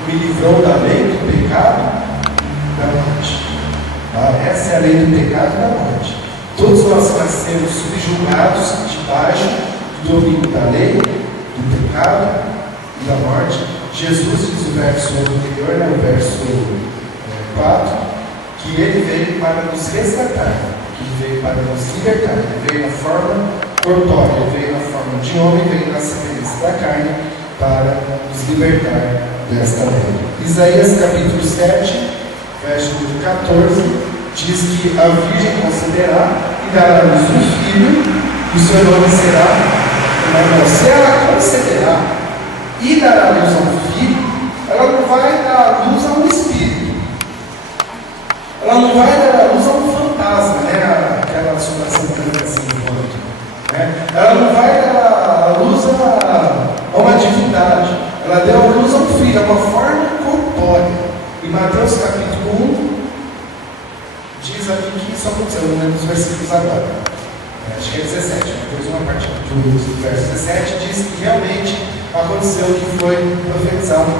me livrou da lei do pecado e da morte. Essa é a lei do pecado e da morte. Todos nós nascemos subjugados debaixo do domínio da lei, do pecado e da morte. Jesus diz o verso anterior, o verso 4, que ele veio para nos resgatar, que ele veio para nos libertar. Ele veio na forma corpórea, ele veio na forma de homem, veio na semelhança da carne para nos libertar desta lei. Isaías capítulo 7, verso 14, diz que a virgem conceberá e dará à luz um filho, e o seu nome será Emanuel. Se ela concederá e dará a luz a um filho, ela não vai dar a luz a um espírito. Ela não vai dar a luz a um fantasma, né? Aquela assombração branca assim do ponto, né? Ela não vai dar a luz a uma divindade. Ela deu a luz a um filho, a uma forma corpórea. Em Mateus capítulo 1, diz aqui que isso aconteceu, não lembro dos versículos agora. Acho que é 17, depois uma parte do verso 17 diz que realmente aconteceu o que foi profetizado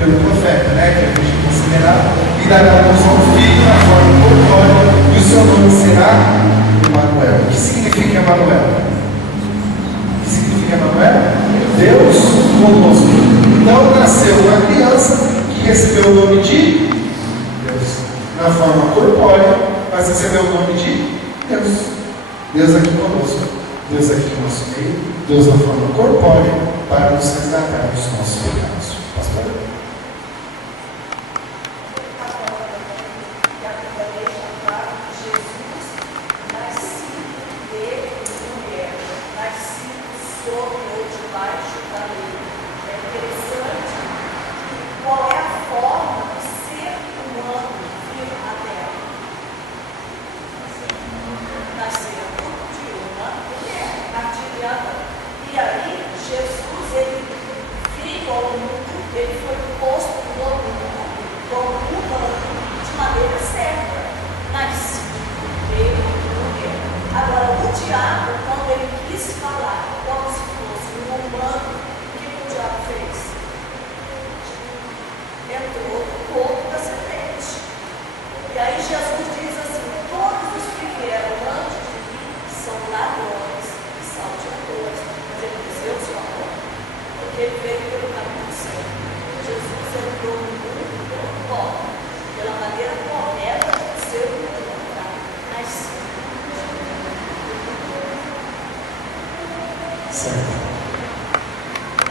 pelo profeta, né? Que a gente considerar e dará a luz a um filho na forma corpórea, e o seu nome será Emanuel. O que significa Emanuel? O que significa Emanuel? Deus conosco. Então nasceu uma criança que recebeu o nome de Deus na forma corpórea, mas recebeu o nome de Deus. Deus aqui conosco, Deus aqui no nosso meio, Deus na forma corpórea, para nos resgatar dos nossos pecados. Pastor?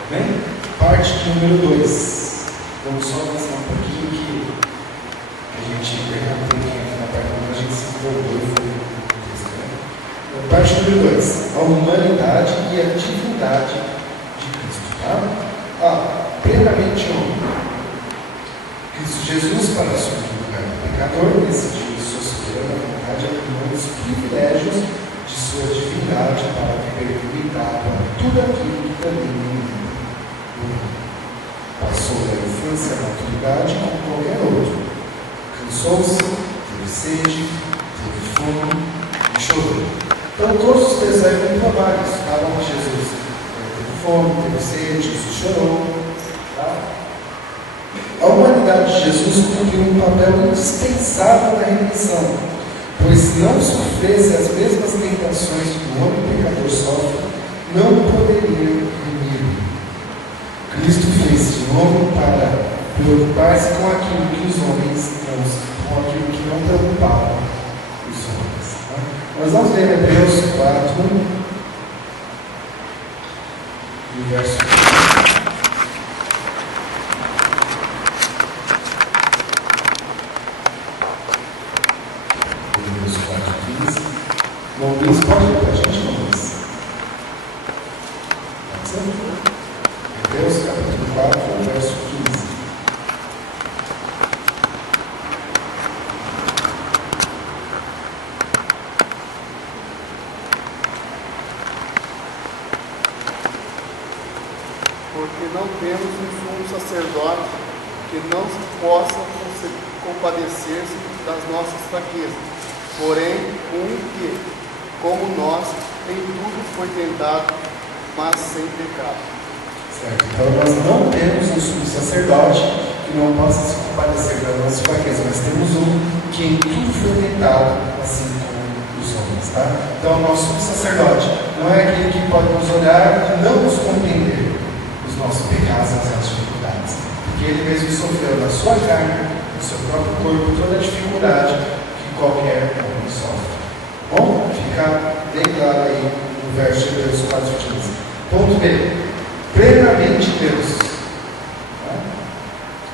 Bem, parte número 2. Vamos só avançar um pouquinho que a gente perdeu um pouquinho aqui na parte onde a gente se envolveu e foi isso, né? Parte número 2. A humanidade e a divindade de Cristo. Tá? Plenamente homem. Cristo Jesus, para assumir o lugar do pecador, decidiu sua soberana vontade abrir mão dos privilégios de sua divindade para viver limitado a tudo aquilo que também passou da infância à maturidade como qualquer outro. cansou-se, teve sede, teve fome e chorou. Então todos os textos aí comprovaram isso. Falam que Jesus teve fome, teve sede, Jesus chorou. Tá? A humanidade de Jesus cumpriu um papel indispensável na redenção, pois se não sofresse as mesmas tentações que o homem pecador sofre, não poderia remir. Cristo fez de homem para preocupar-se com aquilo que os homens não, com aquilo que não preocupava os homens. Tá? Nós vamos ler Hebreus 4, no verso 1. Bom, Luiz, pode ler para a gente, Luiz? Pode ser? Hebreus capítulo 4, verso 15. Porque não temos um sumo sacerdote que não possa compadecer-se das nossas fraquezas, porém um que, como nós, em tudo foi tentado, mas sem pecado. Certo. Então nós não temos um sumo sacerdote que não possa se compadecer das nossas fraquezas, mas temos um que em tudo foi tentado, assim como os homens. Tá? Então o nosso sumo sacerdote não é aquele que pode nos olhar e não nos compreender os nossos pecados, as nossas dificuldades. Porque ele mesmo sofreu na sua carne, no seu próprio corpo, toda a dificuldade que qualquer homem sofre. Bom, fica bem claro aí no verso de Hebreus 4:15. Ponto B. Plenamente Deus. Tá?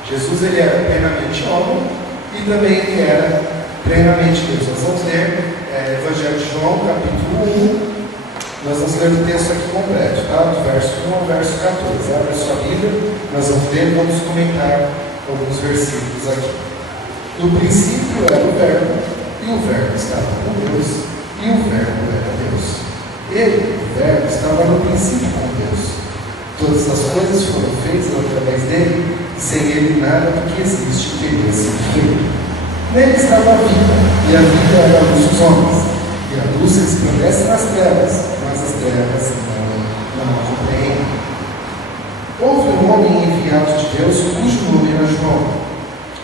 Jesus ele era plenamente homem e também ele era plenamente Deus. Nós vamos ler Evangelho de João, capítulo 1. Nós vamos ler o texto aqui completo, tá? Do verso 1 ao verso 14. Abre a sua Bíblia, nós vamos ler e vamos comentar alguns versículos aqui. No princípio era o Verbo, e o Verbo estava com Deus, e o Verbo era Deus. Ele, o Verbo, estava no princípio com Deus. Todas as coisas foram feitas através dele, e sem ele nada do que existe teria sido feito. Nele estava a vida, e a vida era a luz dos homens. E a luz resplandece nas trevas, mas as trevas não a compreendem. Houve um homem enviado de Deus, cujo nome era João.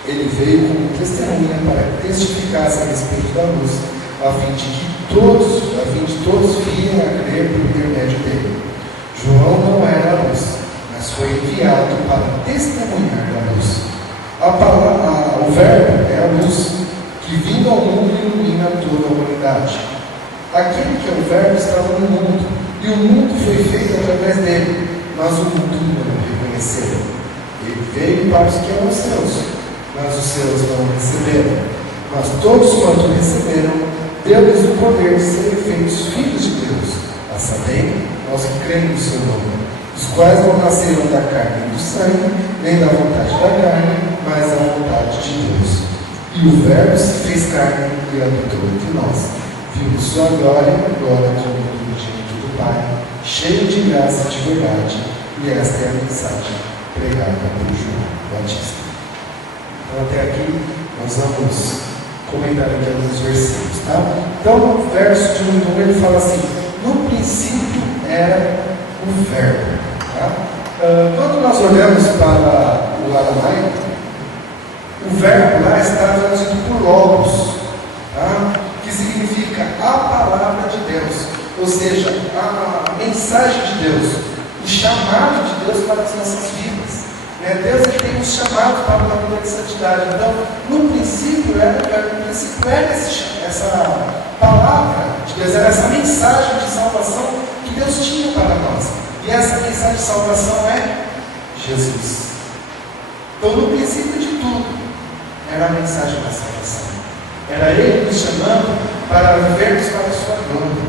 Ele veio como testemunha para que testificasse a respeito da luz, a fim de todos virem a crer por intermédio dele. João não era a luz, mas foi enviado para testemunhar da luz. O Verbo é a luz que vindo ao mundo ilumina toda a humanidade. Aquele que é o Verbo estava no mundo, e o mundo foi feito através dele, mas o mundo não o reconheceu. Ele veio para os que eram seus, mas os seus não o receberam. Mas todos quanto o receberam, deu-lhes o poder de serem feitos filhos de Deus, a saber, aos que creem no seu nome, os quais não nasceram da carne e do sangue, nem da vontade da carne, mas da vontade de Deus. E o Verbo se fez carne e habitou entre nós. Vimos sua glória, glória como do unigênito do Pai, cheio de graça e de verdade, e esta é a mensagem pregada por João Batista. Então até aqui nós vamos comentar aqui alguns versículos, tá? Então no verso de 1 ele fala assim: no princípio era o Verbo. Tá? Quando nós olhamos para o aramaico, o verbo lá está traduzido por logos, tá? Que significa a palavra de Deus, ou seja, a mensagem de Deus, o chamado de Deus para as nossas vidas. Deus ele tem nos chamado para uma vida de santidade. Então, no princípio era essa palavra de Deus, era essa mensagem de salvação que Deus tinha para nós. E essa mensagem de salvação é Jesus. Então, no princípio de tudo, era a mensagem da salvação. Era Ele nos chamando para vivermos para a sua glória,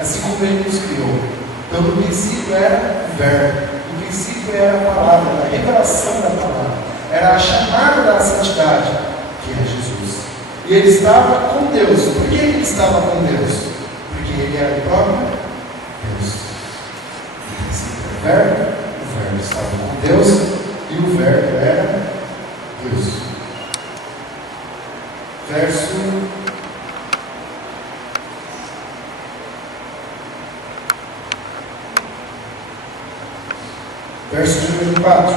assim como Ele nos criou. Então, no princípio era o Verbo, no princípio era a palavra, a revelação da palavra, era a chamada da santidade, que é Jesus. E Ele estava com Deus. Por que Ele estava com Deus? Porque Ele era o próprio Deus. No princípio era o Verbo estava com Deus, e o Verbo era Deus. verso de número 4.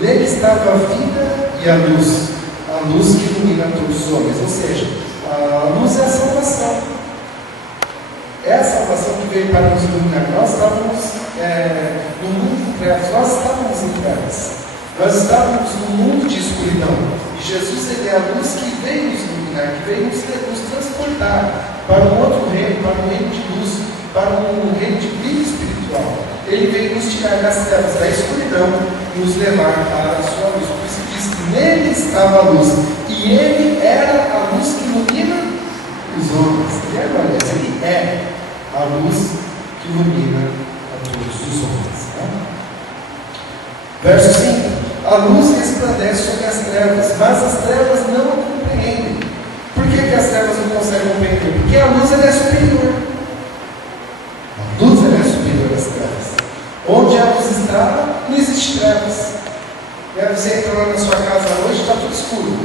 Nele estava a vida e a luz que ilumina todos os homens. Ou seja, a luz é a salvação. É a salvação que veio para nos iluminar. Nós estávamos no mundo de trevas, nós estávamos em trevas. Nós estávamos no mundo de escuridão. E Jesus, ele é a luz que veio nos iluminar, que veio nos transportar para um outro reino, para um reino de luz, para um reino de vida espiritual. Ele veio nos tirar das trevas, da escuridão, e nos levar para a sua luz. Por isso diz que nele estava a luz. E ele era a luz que ilumina os homens. Ele é a luz que ilumina a todos os homens. Né? Verso 5. A luz resplandece sobre as trevas, mas as trevas não a compreendem. Por que as trevas não conseguem compreender? Porque a luz é superior. A luz é superior às trevas. Onde a luz está, não existe trevas. Você entra lá na sua casa hoje, está tudo escuro.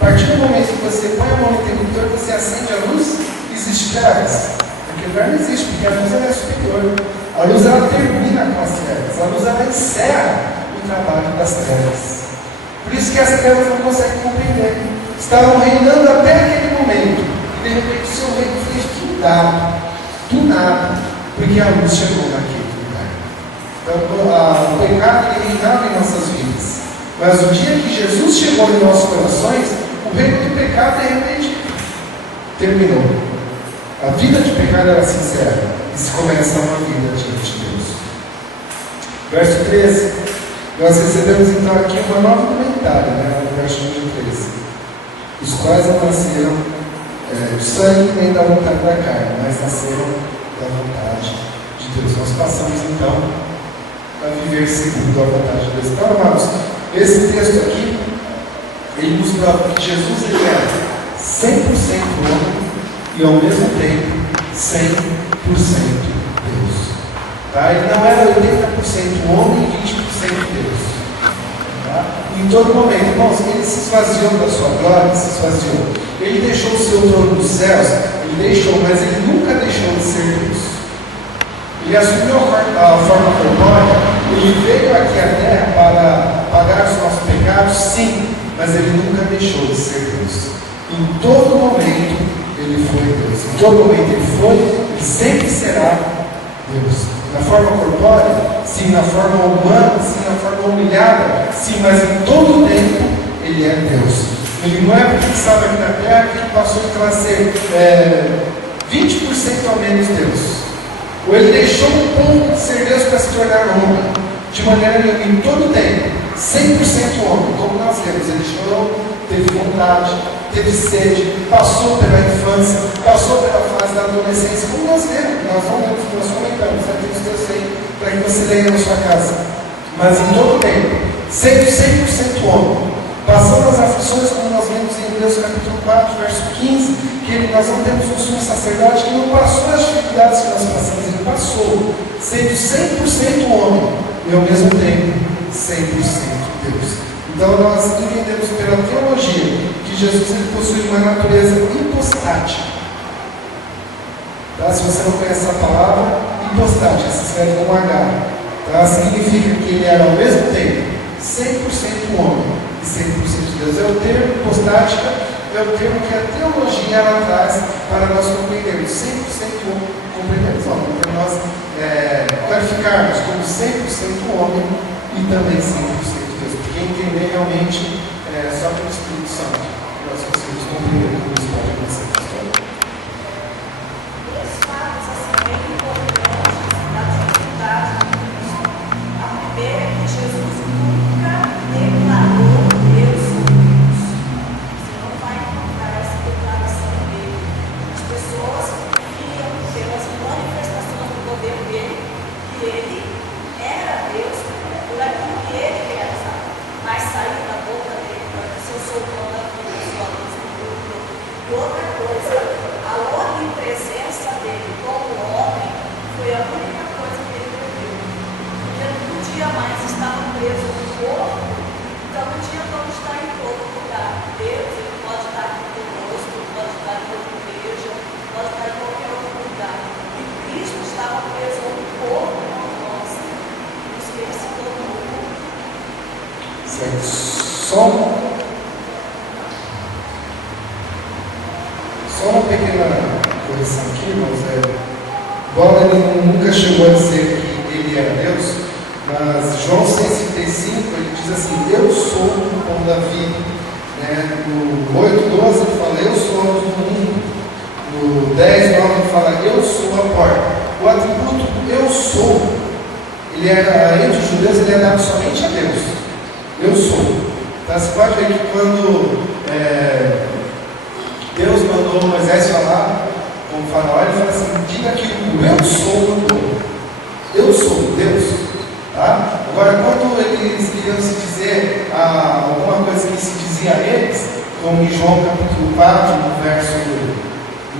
A partir do momento que você põe a mão no interruptor, você acende a luz, existe trevas. Aquele lugar não existe, porque a luz é superior. A luz ela termina com as trevas. A luz ela encerra o trabalho das trevas. Por isso que as trevas não conseguem compreender. Estavam reinando até aquele momento. E de repente o seu reino foi fundado. Do nada. Porque a luz chegou naquele lugar. Então o pecado ele reinava em nossas vidas. Mas o dia que Jesus chegou em nossos corações, o reino do pecado de repente terminou. A vida de pecado era sincera. E se começa uma vida diante de Deus. Verso 13. Nós recebemos então aqui uma nova comentária, no verso número 13. Os quais não nasceram do sangue nem da vontade da carne, mas nasceram da vontade de Deus. Nós passamos então a viver segundo a vontade de Deus. Então, amados, esse texto aqui, ele nos prova que Jesus ele era 100% homem e ao mesmo tempo 100% Deus. Tá? Ele não era 80% homem e 20% Deus. Tá? Em todo momento, irmãos, ele se esvaziou da sua glória, ele se esvaziou. Ele deixou o seu trono nos céus, ele deixou, mas ele nunca deixou de ser Deus. Ele assumiu a forma corpórea, ele veio aqui à terra para pagar os nossos pecados, sim, mas ele nunca deixou de ser Deus. Em todo momento, ele foi Deus. Em todo momento ele foi, ele sempre será Deus. Na forma corpórea, sim, na forma humana, sim, na forma humilhada, sim, mas em todo o tempo ele é Deus. Ele não é porque estava aqui na terra que ele passou então a ser 20% a menos Deus. Ou ele deixou um pouco de ser Deus para se tornar homem, de maneira nenhuma, em todo o tempo, 100% homem, como nós vemos. Ele chorou, teve vontade, teve sede, passou pela infância, passou pela fase da adolescência, como nós vemos, nós comentamos, vai ter os textos aí para que você leia na sua casa. Mas em todo o tempo, 100% homem, passando as aflições, como nós vemos em Hebreus capítulo 4, verso 15, que nós não temos um sumo sacerdote que não passou as dificuldades que nós passamos, ele passou, sendo 100% homem e ao mesmo tempo 100% Deus. Então nós entendemos pela teologia que Jesus ele possui uma natureza hipostática. Tá? Se você não conhece essa palavra, hipostática, se escreve com H. Tá? Significa que ele era ao mesmo tempo 100% homem e 100% Deus. É o termo hipostática, é o termo que a teologia ela traz para nós compreendermos 100% compreendemos, para nós clarificarmos como 100% homem e também 100% Deus. Porque entender realmente só pelo Espírito Santo nós conseguimos compreender como isso pode acontecer na história. Esses fatos bem importantes da dificuldade do Cristo. A primeira é que Jesus nunca declarou Deus como Deus. Você não vai encontrar essa declaração dele. As pessoas viam pelas manifestações do poder dele que ele era Deus por aquilo que ele realizava. Mas saiu da boca dele para que se eu sou dono da vida, sua luz no mundo. E outra coisa, a onipresença dele como homem Certo? Só uma pequena correção aqui, irmãos. Embora ele nunca chegou a dizer que ele era Deus, mas João 6,35 ele diz assim: eu sou o pão da vida. No 8,12 ele fala: eu sou a luz do mundo. No 10,9 ele fala: eu sou a porta. O atributo eu sou, ele era, entre os judeus, ele é dado somente a Deus. Eu sou. Então você pode ver que quando Deus mandou Moisés falar com o faraó, ele fala assim: diga que o eu sou mandou. Eu sou Deus. Tá? Agora, quando eles queriam se dizer alguma coisa que se dizia a eles, como em João capítulo 4, no verso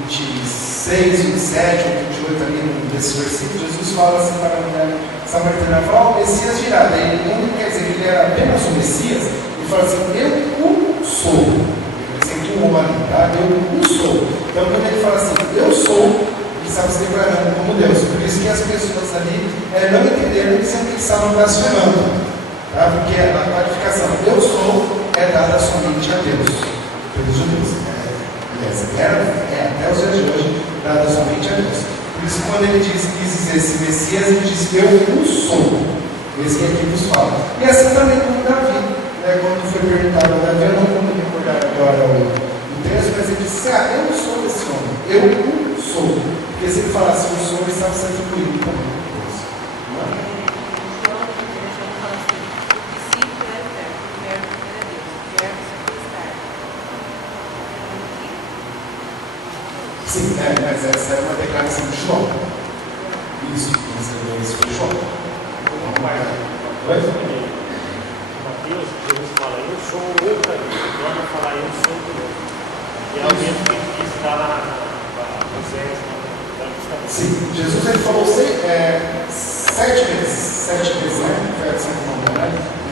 26, 27 ou 28, ali nesse versículo, Jesus fala assim para a mulher samaritana: fala, o Messias virá. Daí não quer dizer que ele era apenas o Messias, ele fala assim: eu o sou. Ele sentiu um ali, tá? Eu o sou. Então, quando ele fala assim: eu sou, ele estava se declarando como Deus. Por isso que as pessoas ali não entenderam que sempre estavam blasfemando, tá? Porque a qualificação eu sou é dada somente a Deus, pelos judeus. Até os dias de hoje, dada somente a Deus. Por isso, quando ele quis dizer esse Messias, ele disse: eu o sou. Esse que aqui nos fala. E assim também como Davi, quando foi perguntado a Davi, eu não vou me recordar agora o texto, mas ele disse: eu não sou esse homem, eu o sou. Porque se ele falasse o sou, ele estava se atribuindo como Deus. Sim, mas essa era uma declaração de João. Isso foi João. Mateus, Jesus fala: eu sou o caminho. Torna a falar: eu sou o Deus. E é o mesmo que ele disse lá na Moisés. Sim, Jesus ele falou 7 vezes, ele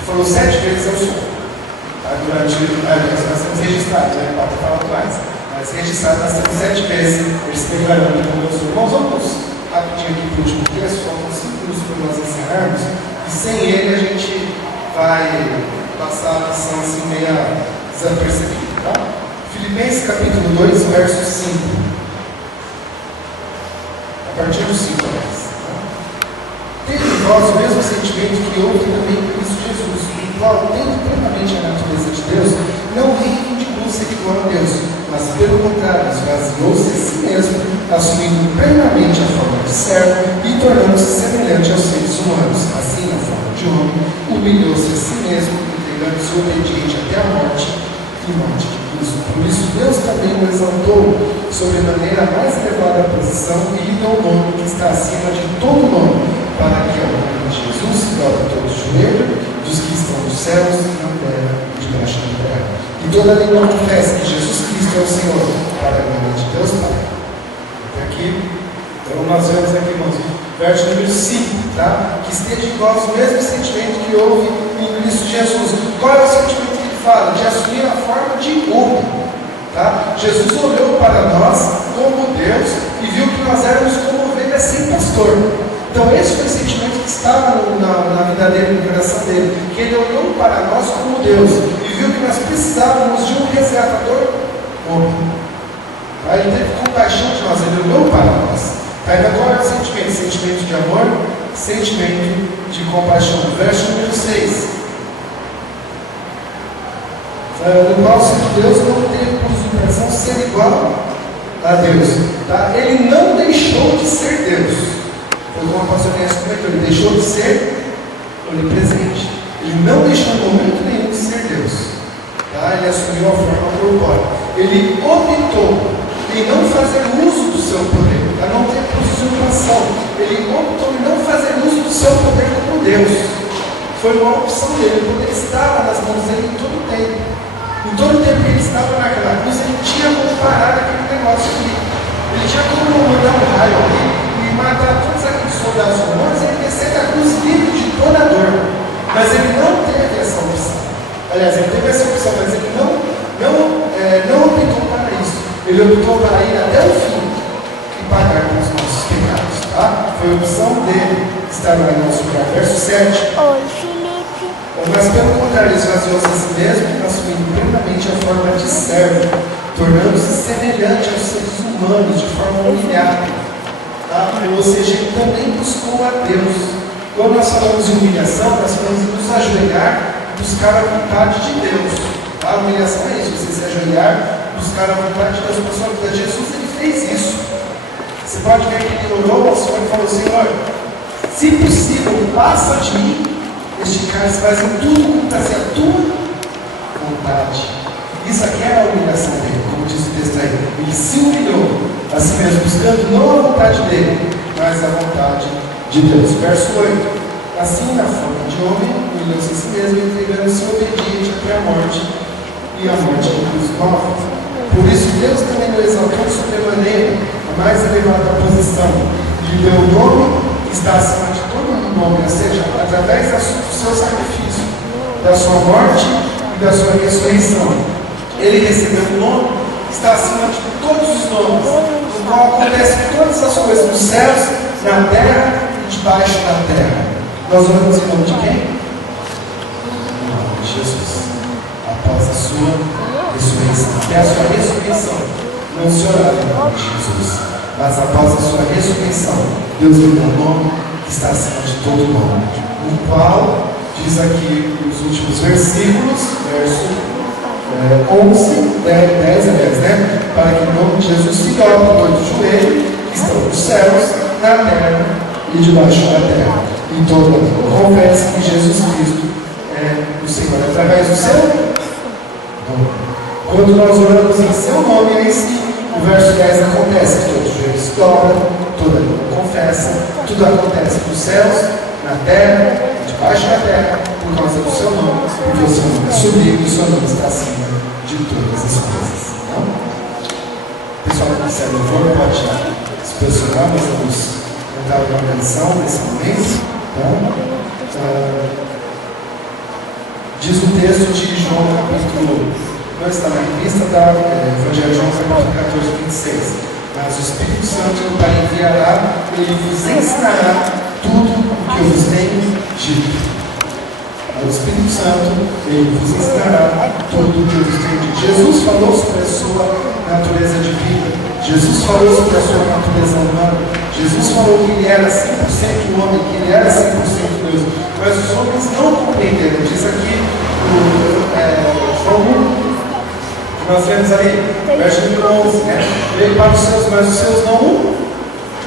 falou 7 vezes eu sou. Durante nós temos registrado, o Paulo fala mais, mas registrado nós temos 7 vezes ele se declarando como eu sou. Irmãos, vamos rapidinho aqui para o último texto, faltam 5 minutos para nós encerrarmos, e sem ele a gente vai passar a lição assim meia desapercebida, tá? Filipenses capítulo 2, verso 5. A partir do 5, tendo em vós o mesmo sentimento que houve também em Cristo Jesus, o qual, tendo plenamente a natureza de Deus, não reivindicou ser igual a Deus, mas pelo contrário, esvaziou-se a si mesmo, assumindo plenamente a forma de servo e tornando-se semelhante aos seres humanos. Assim, na forma de homem, humilhou-se a si mesmo, entregando-se obediente até a morte e morte de Cristo. Por isso, Deus também o exaltou sobre maneira mais elevada posição e lhe deu o nome que está acima de todo nome, para que ao nome de Jesus se dobre todo o joelho dos que estão nos céus, na terra e debaixo da terra. E toda língua confessa que Jesus Cristo é o Senhor, para a glória de Deus Pai. Até aqui, então nós vemos aqui, irmãos, verso número 5, tá? Que esteja em vós o mesmo sentimento que houve em Cristo Jesus. Qual é o sentimento que ele fala? De assumir a forma de homem, tá? Jesus olhou para nós como Deus e viu que nós éramos como ovelhas sem pastor. Então esse foi o sentimento que estava na vida dele, no coração dele, que ele olhou para nós como Deus e viu que nós precisávamos de um resgatador homem. Tá? Ele teve compaixão de nós, ele olhou para nós. Tá? Então qual é o sentimento? Sentimento de amor, sentimento de compaixão. Verso número 6. No qual Deus não teve por usurpação ser igual a Deus. Tá? Ele não deixou de ser Deus. Foi como a pastora Inês comentou, ele deixou de ser onipresente. Ele não deixou em momento nenhum de ser Deus. Tá? Ele assumiu a forma corpórea. Ele optou em não fazer uso do seu poder, a não ter usurpação. Ele optou em não fazer uso do seu poder como Deus. Foi uma opção dele. O poder estava nas mãos dele em todo o tempo. Em todo o tempo que ele estava naquela cruz, ele tinha como parar aquele negócio ali. Ele tinha como mandar um raio ali e matar todos aqueles soldados romanos e ele descer da cruz livre de toda a dor. Mas ele não teve essa opção. Aliás, ele teve essa opção, mas ele não optou para isso. Ele optou para ir até o fim e pagar pelos nossos pecados. Tá? Foi a opção dele que estava no nosso lugar. Verso 7. Oi, Felipe. Mas pelo contrário, esvaziou-se a si mesmo, assumindo plenamente a forma de servo, tornando-se semelhante aos seres humanos de forma humilhada. Tá? Ou seja, ele também buscou a Deus. Quando nós falamos de humilhação, nós falamos de nos ajoelhar, buscar a vontade de Deus. Tá? A humilhação é isso, você se ajoelhar, buscar a vontade de Deus para a sua vida. Jesus, ele fez isso. Você pode ver que ele orou ao Senhor e falou: Senhor, se possível, passa de mim este cálice, fazendo tudo para ser a tua vontade. Isso aqui é a humilhação dele, como diz o texto aí. Ele se humilhou a si mesmo, buscando não a vontade dele, mas a vontade de Deus. Verso 8: assim, na forma de homem, humilhou-se a si mesmo, entregando-se obediente até a morte, e a morte de cruz morta. Por isso Deus também o exaltou sobremaneira, a mais elevada posição, e lhe deu o nome que está acima de todo nome, ou seja, através do seu sacrifício, da sua morte e da sua ressurreição. Ele recebeu um nome que está acima de todos os nomes, no qual acontecem todas as coisas nos céus, na terra e debaixo da terra. Nós oramos em nome de quem? Em nome de Jesus. Após a sua ressurreição. Até a sua ressurreição, não se orava em nome de Jesus, mas após a sua ressurreição, Deus lhe deu um nome que está acima de todo nome, no qual diz aqui nos últimos versículos, verso 11, 10 aliás, né? Para que o nome de Jesus se dobre todo o joelho que estão nos céus, na terra e debaixo da terra, e todo confesse que Jesus Cristo é o Senhor, através do seu nome. Quando nós oramos em seu nome, aí sim, o verso 10 acontece, todo o joelho se dobra, toda língua confessa, tudo acontece nos céus, na terra, debaixo da terra, por causa do seu nome, porque o seu nome é sublime e o seu nome está acima de todas as coisas. Então, o pessoal que recebe o louvor pode se posicionar, nós vamos cantar uma canção nesse momento. Diz o texto de João, capítulo, não está na revista, da Evangelho de João, capítulo 14, 26. Mas o Espírito Santo o Pai enviará, ele vos ensinará tudo o que eu vos tenho dito. O Espírito Santo, ele vos ensinará tudo o que eu vos tenho dito. Jesus falou sobre a sua natureza divina. Jesus falou sobre a sua natureza humana. Jesus falou que ele era 100% homem, que ele era 100% Deus. Mas os homens não compreenderam. Diz aqui João 1, que nós vemos ali, verso 11, né? Veio para os seus, mas os seus não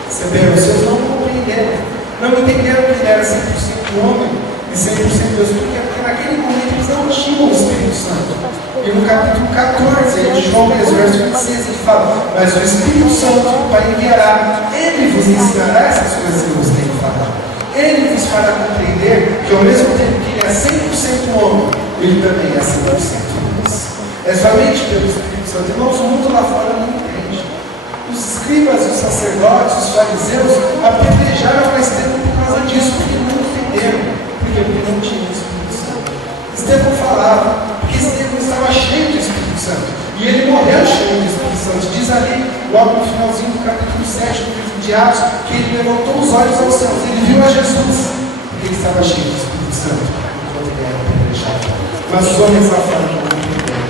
receberam, os seus não compreenderam. Não entenderam que ele era 100% homem e 100% Deus, porque naquele momento eles não tinham o Espírito Santo. E no capítulo 14 de João, verso 26, ele fala: mas o Espírito Santo o Pai enviará, ele vos ensinará essas coisas que eu vos tenho falado. Ele vos fará compreender que ao mesmo tempo que ele é 100% homem, ele também é 100% Deus. É somente pelo Espírito Santo. Irmãos, o mundo lá fora não entende. Os escribas, os sacerdotes, os fariseus apedrejaram a Estevão por causa disso, porque não entenderam, porque não tinha o Espírito Santo. Estevão falava, porque Estevão estava cheio do Espírito Santo, e ele morreu cheio do Espírito Santo. Diz ali, logo no finalzinho do capítulo 7 do livro de Atos, que ele levantou os olhos aos céus, ele viu a Jesus, porque ele estava cheio do Espírito Santo, enquanto ele era apedrejado. Mas os homens lá fora não entenderam,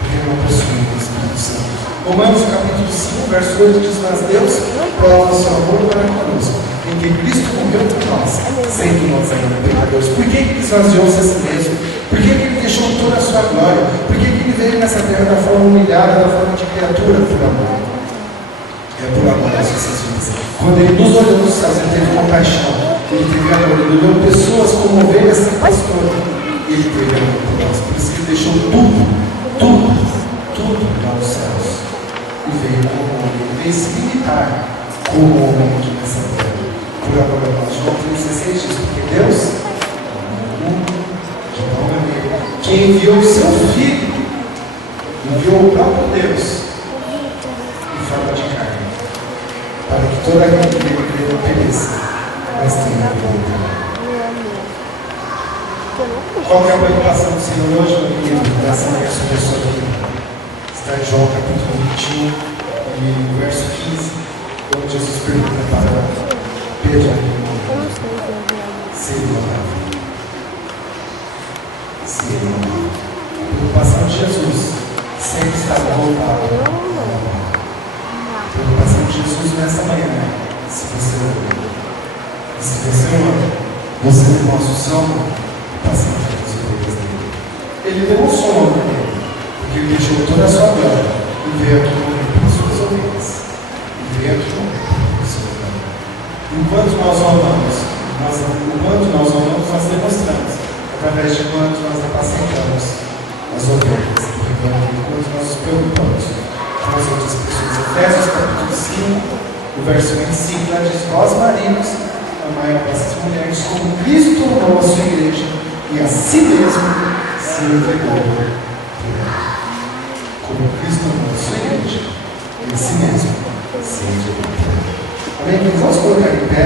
porque não possuem o Espírito Santo. Romanos capítulo 5, verso 8 diz: mas Deus prova o seu amor para conosco, em que Cristo morreu por nós, sendo nós ainda pecadores. Por que ele esvaziou-se a si mesmo? Por que ele deixou toda a sua glória? Por que ele veio nessa terra da forma humilhada, da forma de criatura? Por amor. É por amor às nossas vidas. Quando ele nos olhou nos céus, ele teve compaixão, ele teve amor, ele olhou pessoas como ovelhas sem pastor, e ele teve amor por nós. Por isso que ele deixou tudo lá nos céus. E veio como homem, ele veio se limitar como homem aqui nessa terra, por amor a nós. João 3,16 diz: porque Deus de tal maneira que enviou o seu Filho, enviou o próprio Deus em forma de carne, para que toda aquele que crê não pereça, mas tenha vida eterna. Qual é a preocupação do Senhor hoje, meu querido, nessa ressurreição aqui? Está em João capítulo 21, e verso 15, onde Jesus pergunta para Pedro: seria amável. Jesus sempre estava voltado à palavra. A preocupação de Jesus nessa manhã, se você ama, você demonstra o seu amor paciente das ovelhas dele. Ele demonstrou o amor dele, porque ele deixou toda a sua glória e veio aqui morrer pelas suas ovelhas. E veio aqui morrer pelas suas ovelhas. Enquanto nós amamos, nós demonstramos através de quanto nós apacentamos as ovelhas, enquanto nós nos preocupamos com as outras pessoas. Efésios capítulo 5, o verso 25, lá diz: vós maridos, amai a vossas mulheres como Cristo amou a sua igreja e a si mesmo se entregou por ela. Como Cristo amou a sua igreja e a si mesmo se entregou por ela. Amém? Vamos colocar em pé.